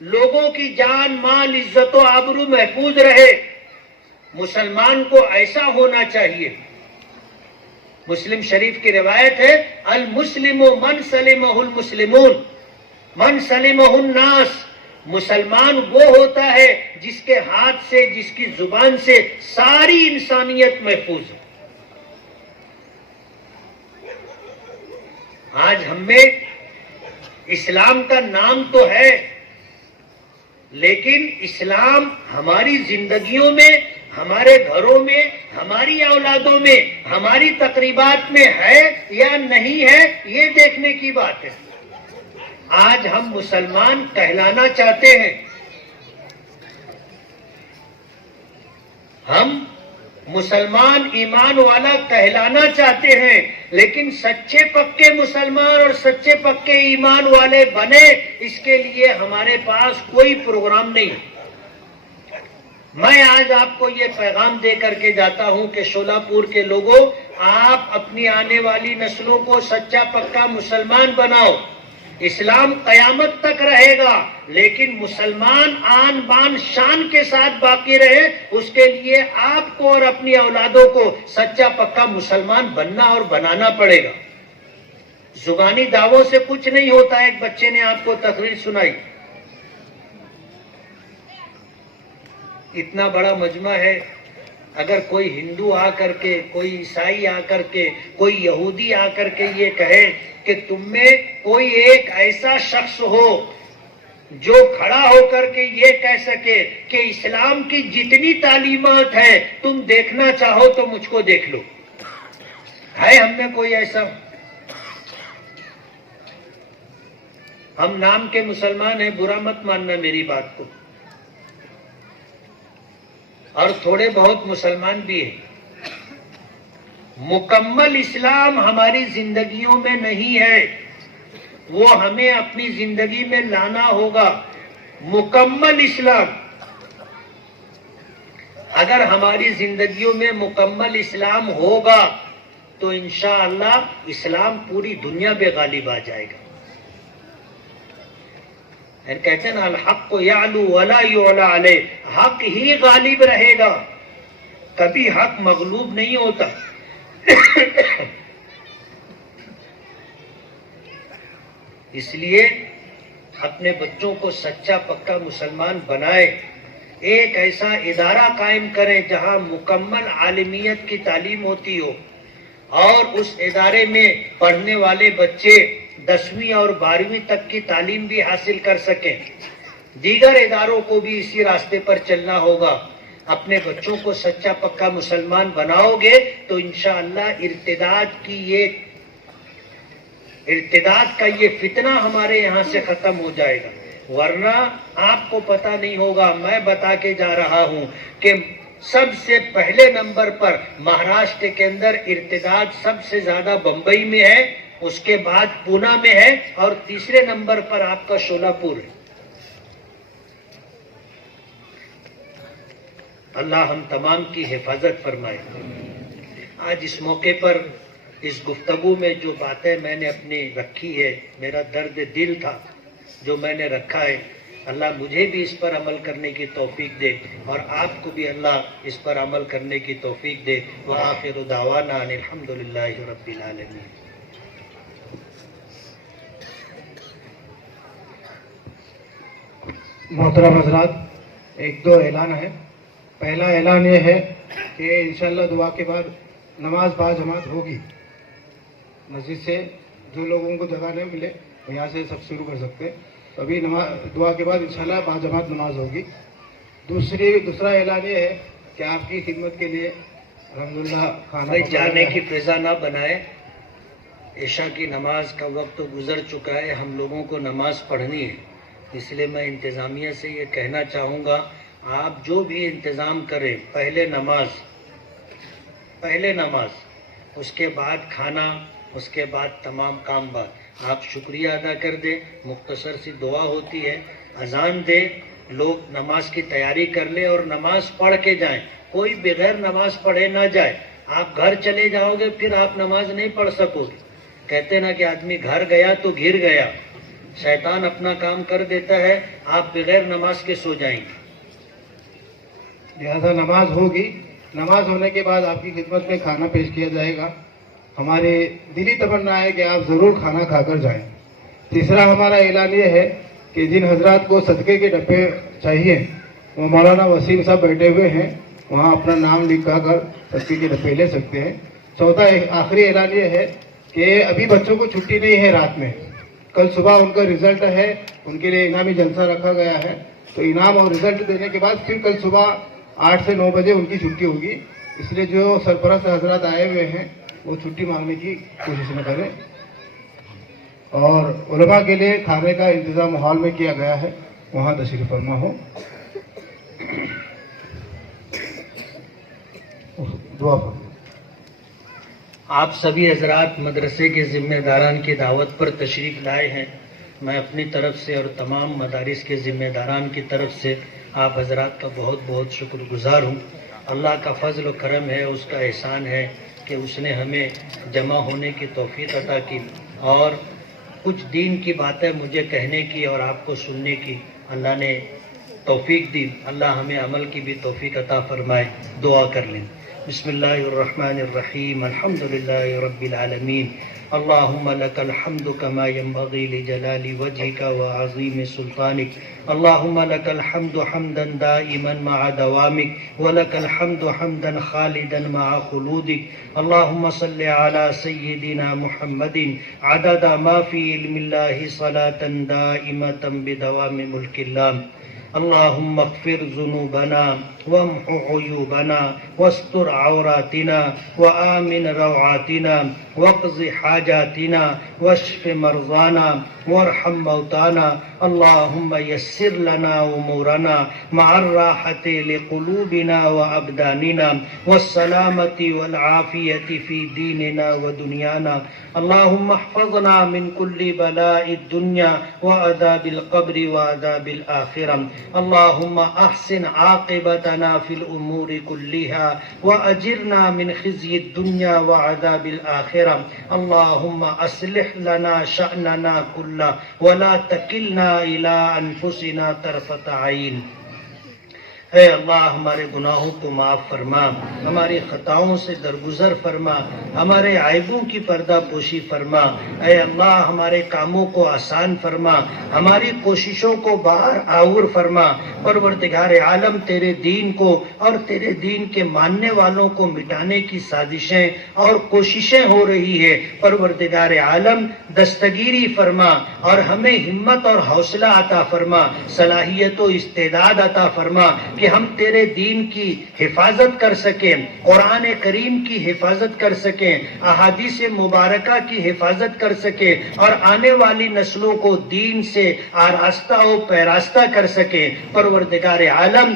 لوگوں کی جان مال عزت و آبرو محفوظ رہے. مسلمان کو ایسا ہونا چاہیے. مسلم شریف کی روایت ہے، المسلم من سلمہ المسلمون من سلمہ الناس. مسلمان وہ ہوتا ہے جس کے ہاتھ سے، جس کی زبان سے ساری انسانیت محفوظ ہے. آج ہم میں اسلام کا نام تو ہے، لیکن اسلام ہماری زندگیوں میں، ہمارے گھروں میں، ہماری اولادوں میں، ہماری تقریبات میں ہے یا نہیں ہے، یہ دیکھنے کی بات ہے. آج ہم مسلمان کہلانا چاہتے ہیں، ہم مسلمان ایمان والا کہلانا چاہتے ہیں، لیکن سچے پکے مسلمان اور سچے پکے ایمان والے بنے، اس کے لیے ہمارے پاس کوئی پروگرام نہیں. میں آج آپ کو یہ پیغام دے کر کے جاتا ہوں کہ شولہ پور کے لوگوں، آپ اپنی آنے والی نسلوں کو سچا پکا مسلمان بناؤ. اسلام قیامت تک رہے گا، لیکن مسلمان آن بان شان کے ساتھ باقی رہے، اس کے لیے آپ کو اور اپنی اولادوں کو سچا پکا مسلمان بننا اور بنانا پڑے گا. زبانی دعووں سے کچھ نہیں ہوتا. ایک بچے نے آپ کو تقریر سنائی، اتنا بڑا مجمع ہے، اگر کوئی ہندو آ کر کے، کوئی عیسائی آ کر کے، کوئی یہودی آ کر کے یہ کہے کہ تم میں کوئی ایک ایسا شخص ہو جو کھڑا ہو کر کے یہ کہہ سکے کہ اسلام کی جتنی تعلیمات ہیں تم دیکھنا چاہو تو مجھ کو دیکھ لو، ہے ہم میں کوئی ایسا؟ ہم نام کے مسلمان ہیں، برا مت ماننا میری بات کو، اور تھوڑے بہت مسلمان بھی ہیں. مکمل اسلام ہماری زندگیوں میں نہیں ہے، وہ ہمیں اپنی زندگی میں لانا ہوگا. مکمل اسلام اگر ہماری زندگیوں میں مکمل اسلام ہوگا تو انشاءاللہ اسلام پوری دنیا پہ غالب آ جائے گا. کہتے ہیں نا، الحق یعلو ولا یعلی علیہ، حق ہی غالب رہے گا، کبھی حق مغلوب نہیں ہوتا. اس لیے اپنے بچوں کو سچا پکا مسلمان بنائے. ایک ایسا ادارہ قائم کریں جہاں مکمل عالمیت کی تعلیم ہوتی ہو، اور اس ادارے میں پڑھنے والے بچے 10ویں اور 12ویں تک کی تعلیم بھی حاصل کر سکیں. دیگر اداروں کو بھی اسی راستے پر چلنا ہوگا. اپنے بچوں کو سچا پکا مسلمان بناؤ گے تو انشاءاللہ ارتداد کا یہ فتنہ ہمارے یہاں سے ختم ہو جائے گا. ورنہ آپ کو پتہ نہیں ہوگا، میں بتا کے جا رہا ہوں کہ سب سے پہلے نمبر پر مہاراشٹر کے اندر ارتداد سب سے زیادہ بمبئی میں ہے، اس کے بعد پونا میں ہے، اور تیسرے نمبر پر آپ کا شولہ پور ہے. اللہ ہم تمام کی حفاظت فرمائے. آج اس موقع پر اس گفتگو میں جو باتیں میں نے اپنی رکھی ہے، میرا درد دل تھا جو میں نے رکھا ہے، اللہ مجھے بھی اس پر عمل کرنے کی توفیق دے، اور آپ کو بھی اللہ اس پر عمل کرنے کی توفیق دے. وآخر دعوانا ان الحمدللہ رب العالمین. محترم حضرات، ایک دو اعلان ہے. پہلا اعلان یہ ہے کہ انشاءاللہ دعا کے بعد نماز با جماعت ہوگی. مسجد سے جو لوگوں کو جگہ نہیں ملے وہ یہاں سے سب شروع کر سکتے ہیں. ابھی دعا کے بعد انشاءاللہ با جماعت نماز ہوگی. دوسرا اعلان یہ ہے کہ آپ کی خدمت کے لیے الحمدللہ کھانا بھائی پکایا جانے گیا کی ہے۔ فضا نہ بنائے، عشاء کی نماز کا وقت تو گزر چکا ہے، ہم لوگوں کو نماز پڑھنی ہے، اس لیے میں انتظامیہ سے یہ کہنا چاہوں گا آپ جو بھی انتظام کریں، پہلے نماز، اس کے بعد کھانا، اس کے بعد تمام کام بعد آپ شکریہ ادا کر دیں، مختصر سی دعا ہوتی ہے، اذان دے، لوگ نماز کی تیاری کر لیں اور نماز پڑھ کے جائیں، کوئی بغیر نماز پڑھے نہ جائے، آپ گھر چلے جاؤ گے پھر آپ نماز نہیں پڑھ سکو گے، کہتے نا کہ آدمی گھر گیا تو گر گیا، شیطان اپنا کام کر دیتا ہے، آپ بغیر نماز کے سو جائیں گے۔ لہذا نماز ہوگی، نماز ہونے کے بعد آپ کی خدمت میں کھانا پیش کیا جائے گا، ہماری دلی تمنا ہے کہ آپ ضرور کھانا کھا کر جائیں۔ تیسرا ہمارا اعلان یہ ہے کہ جن حضرات کو صدقے کے ڈبے چاہیے وہ مولانا وسیم صاحب بیٹھے ہوئے ہیں، وہاں اپنا نام لکھا کر صدقے کے ڈبے لے سکتے ہیں۔ چوتھا آخری اعلان یہ ہے کہ ابھی بچوں کو چھٹی نہیں ہے رات میں، کل صبح ان کا رزلٹ ہے، ان کے لیے انعامی جلسہ رکھا گیا ہے، تو انعام اور رزلٹ دینے کے بعد پھر کل صبح 8 سے 9 بجے ان کی چھٹی ہوگی، اس لیے جو سرپرست حضرات آئے ہوئے ہیں وہ چھٹی مانگنے کی کوشش نہ کریں۔ اور علماء کے لیے کھانے کا انتظام ہال میں کیا گیا ہے، وہاں تشریف فرما ہو۔ دعا فرما۔ آپ سبھی حضرات مدرسے کے ذمہ داران کی دعوت پر تشریف لائے ہیں، میں اپنی طرف سے اور تمام مدارس کے ذمہ داران کی طرف سے آپ حضرات کا بہت بہت شکر گزار ہوں۔ اللہ کا فضل و کرم ہے، اس کا احسان ہے کہ اس نے ہمیں جمع ہونے کی توفیق عطا کی اور کچھ دین کی باتیں مجھے کہنے کی اور آپ کو سننے کی اللہ نے توفیق دی، اللہ ہمیں عمل کی بھی توفیق عطا فرمائے۔ دعا کر لیں۔ بسم اللہ الرحمن الرحیم، الحمد للہ رب العالمین، اللہم لک الحمد کما ینبغی لجلال وجہک وعظیم سلطانک، اللہم لک الحمد حمدا دائما مع دوامک، ولک الحمد حمدا خالدا مع خلودک، اللہم صل علی سیدنا محمد عدد ما فی علم اللہ صلاة دائمة بدوام ملک اللہ، اللہم اغفر ذنوبنا وامح عیوبنا واستر عوراتنا وآمن روعاتنا واقض حاجاتنا واشف مرضانا وارحم موتانا، اللہم یسر لنا امورنا مع الراحة لقلوبنا وابداننا والسلامة والعافية في ديننا ودنيانا، اللہم احفظنا من كل بلاء الدنيا وعذاب القبر وعذاب الآخرة، اللہم احسن عاقبتنا في الامور كلها واجرنا من خزي الدنيا وعذاب الآخرة، اللہم اصلح لنا شأننا كله ولا تکلنا الى انفسنا طرفة عین۔ اے اللہ ہمارے گناہوں کو معاف فرما، ہماری خطاؤں سے درگزر فرما، ہمارے عیبوں کی پردہ پوشی فرما، اے اللہ ہمارے کاموں کو آسان فرما، ہماری کوششوں کو باہر آور فرما، پروردگار عالم تیرے دین کو اور تیرے دین کے ماننے والوں کو مٹانے کی سازشیں اور کوششیں ہو رہی ہے، پروردگار عالم دستگیری فرما اور ہمیں ہمت اور حوصلہ عطا فرما، صلاحیت و استعداد عطا فرما کہ ہم تیرے دین کی حفاظت کر سکیں، قرآن کریم کی حفاظت کر سکیں، احادیث مبارکہ کی حفاظت کر سکیں اور آنے والی نسلوں کو دین سے آراستہ و پیراستہ کر سکیں۔ پروردگار عالم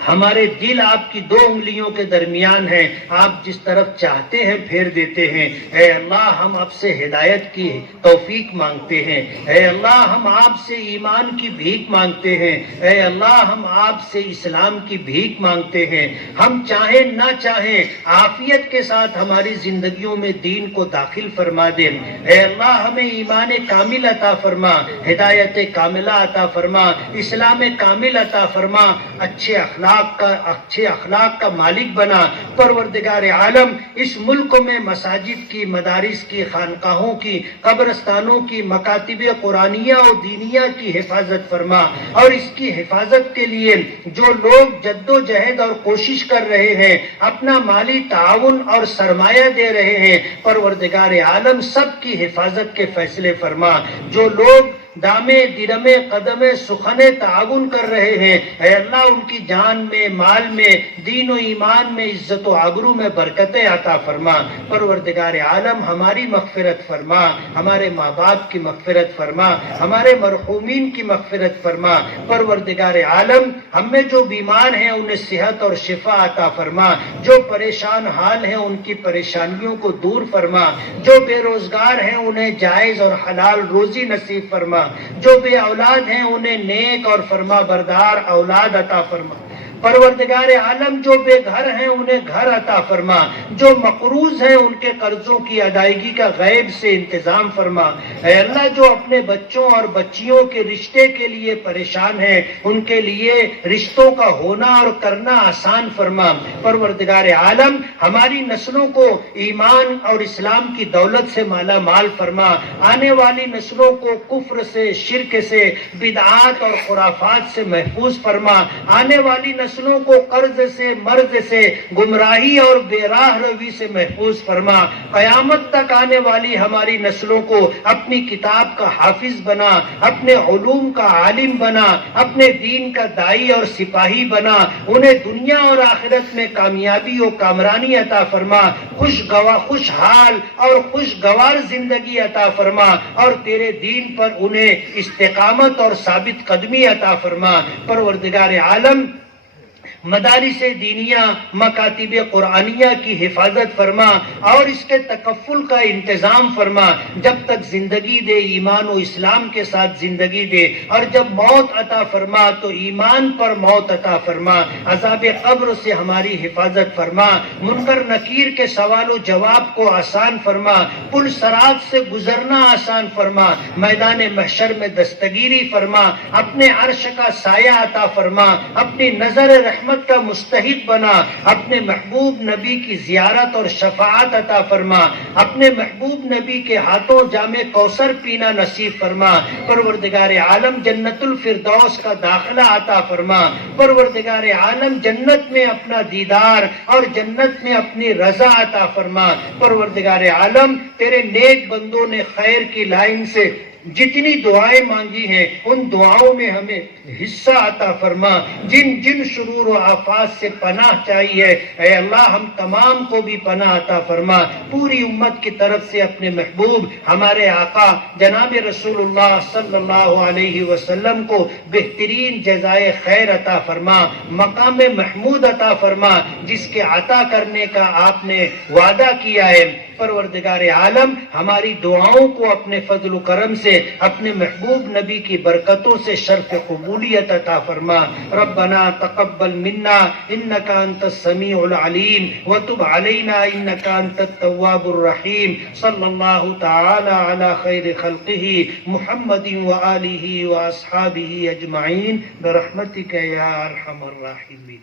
ہمارے دل آپ کی 2 انگلیوں کے درمیان ہیں، آپ جس طرف چاہتے ہیں پھیر دیتے ہیں، اے اللہ ہم آپ سے ہدایت کی توفیق مانگتے ہیں، اے اللہ ہم آپ سے ایمان کی بھیک مانگتے ہیں، اے اللہ ہم آپ سے اسلام کی بھیک مانگتے ہیں، ہم چاہیں نہ چاہیں عافیت کے ساتھ ہماری زندگیوں میں دین کو داخل فرما دے، اے اللہ ہمیں ایمان کامل عطا فرما، ہدایت کاملہ عطا فرما، اسلام کامل عطا فرما، اچھے اخلاق کا مالک بنا۔ پروردگار عالم اس ملک میں مساجد کی، مدارس کی، خانقاہوں کی، قبرستانوں کی، مکاتب قرآنیہ و دینیہ کی حفاظت فرما، اور اس کی حفاظت کے لیے جو لوگ جد و جہد اور کوشش کر رہے ہیں، اپنا مالی تعاون اور سرمایہ دے رہے ہیں، پروردگار عالم سب کی حفاظت کے فیصلے فرما۔ جو لوگ دامے درمے قدمے سخنے تعاون کر رہے ہیں، اے اللہ ان کی جان میں، مال میں، دین و ایمان میں، عزت و آبرو میں برکتیں عطا فرما۔ پروردگار عالم ہماری مغفرت فرما، ہمارے ماں باپ کی مغفرت فرما، ہمارے مرحومین کی مغفرت فرما۔ پروردگار عالم ہم میں جو بیمار ہیں انہیں صحت اور شفا عطا فرما، جو پریشان حال ہیں ان کی پریشانیوں کو دور فرما، جو بے روزگار ہیں انہیں جائز اور حلال روزی نصیب فرما، جو بے اولاد ہیں انہیں نیک اور فرما بردار اولاد عطا فرما۔ پروردگار عالم جو بے گھر ہیں انہیں گھر عطا فرما، جو مقروض ہیں ان کے قرضوں کی ادائیگی کا غیب سے انتظام فرما۔ اے اللہ جو اپنے بچوں اور بچیوں کے رشتے کے لیے پریشان ہیں ان کے لیے رشتوں کا ہونا اور کرنا آسان فرما۔ پروردگار عالم ہماری نسلوں کو ایمان اور اسلام کی دولت سے مالا مال فرما، آنے والی نسلوں کو کفر سے، شرک سے، بدعات اور خرافات سے محفوظ فرما، آنے والی نسلوں کو قرض سے، مرض سے، گمراہی اور بے راہ روی سے محفوظ فرما۔ قیامت تک آنے والی ہماری نسلوں کو اپنی کتاب کا حافظ بنا، اپنے علوم کا عالم بنا، اپنے دین کا داعی اور سپاہی بنا، انہیں دنیا اور آخرت میں کامیابی و کامرانی عطا فرما، خوشحال اور خوشگوار زندگی عطا فرما، اور تیرے دین پر انہیں استقامت اور ثابت قدمی عطا فرما۔ پروردگار عالم مدارس دینیہ، مکاتب قرآنیہ کی حفاظت فرما اور اس کے تکفل کا انتظام فرما، جب تک زندگی دے ایمان و اسلام کے ساتھ زندگی دے، اور جب موت عطا فرما تو ایمان پر موت عطا فرما۔ عذاب قبر سے ہماری حفاظت فرما، منکر نکیر کے سوال و جواب کو آسان فرما، پل صراط سے گزرنا آسان فرما، میدان محشر میں دستگیری فرما، اپنے عرش کا سایہ عطا فرما، اپنی نظر رحمت کا مستحق بنا، اپنے محبوب نبی کی زیارت اور شفاعت عطا فرما، اپنے محبوب نبی کے ہاتھوں جام کوثر پینا نصیب فرما۔ پروردگار عالم جنت الفردوس کا داخلہ عطا فرما۔ پروردگار عالم جنت میں اپنا دیدار اور جنت میں اپنی رضا عطا فرما۔ پروردگار عالم تیرے نیک بندوں نے خیر کی لائن سے جتنی دعائیں مانگی ہیں ان دعاؤں میں ہمیں حصہ عطا فرما، جن جن شرور و آفات سے پناہ چاہیے اے اللہ ہم تمام کو بھی پناہ عطا فرما۔ پوری امت کی طرف سے اپنے محبوب ہمارے آقا جناب رسول اللہ صلی اللہ علیہ وسلم کو بہترین جزائے خیر عطا فرما، مقام محمود عطا فرما جس کے عطا کرنے کا آپ نے وعدہ کیا ہے۔ پروردگار عالم ہماری دعاؤں کو اپنے فضل و کرم سے، اپنے محبوب نبی کی برکتوں سے شرف قبولیت عطا فرما۔ ربنا تقبل منا انك انت السميع العليم وتب علينا انك انت التواب الرحيم صلى الله تعالى على خير خلقه محمد وآله واصحابه اجمعين برحمتك يا ارحم الراحمين۔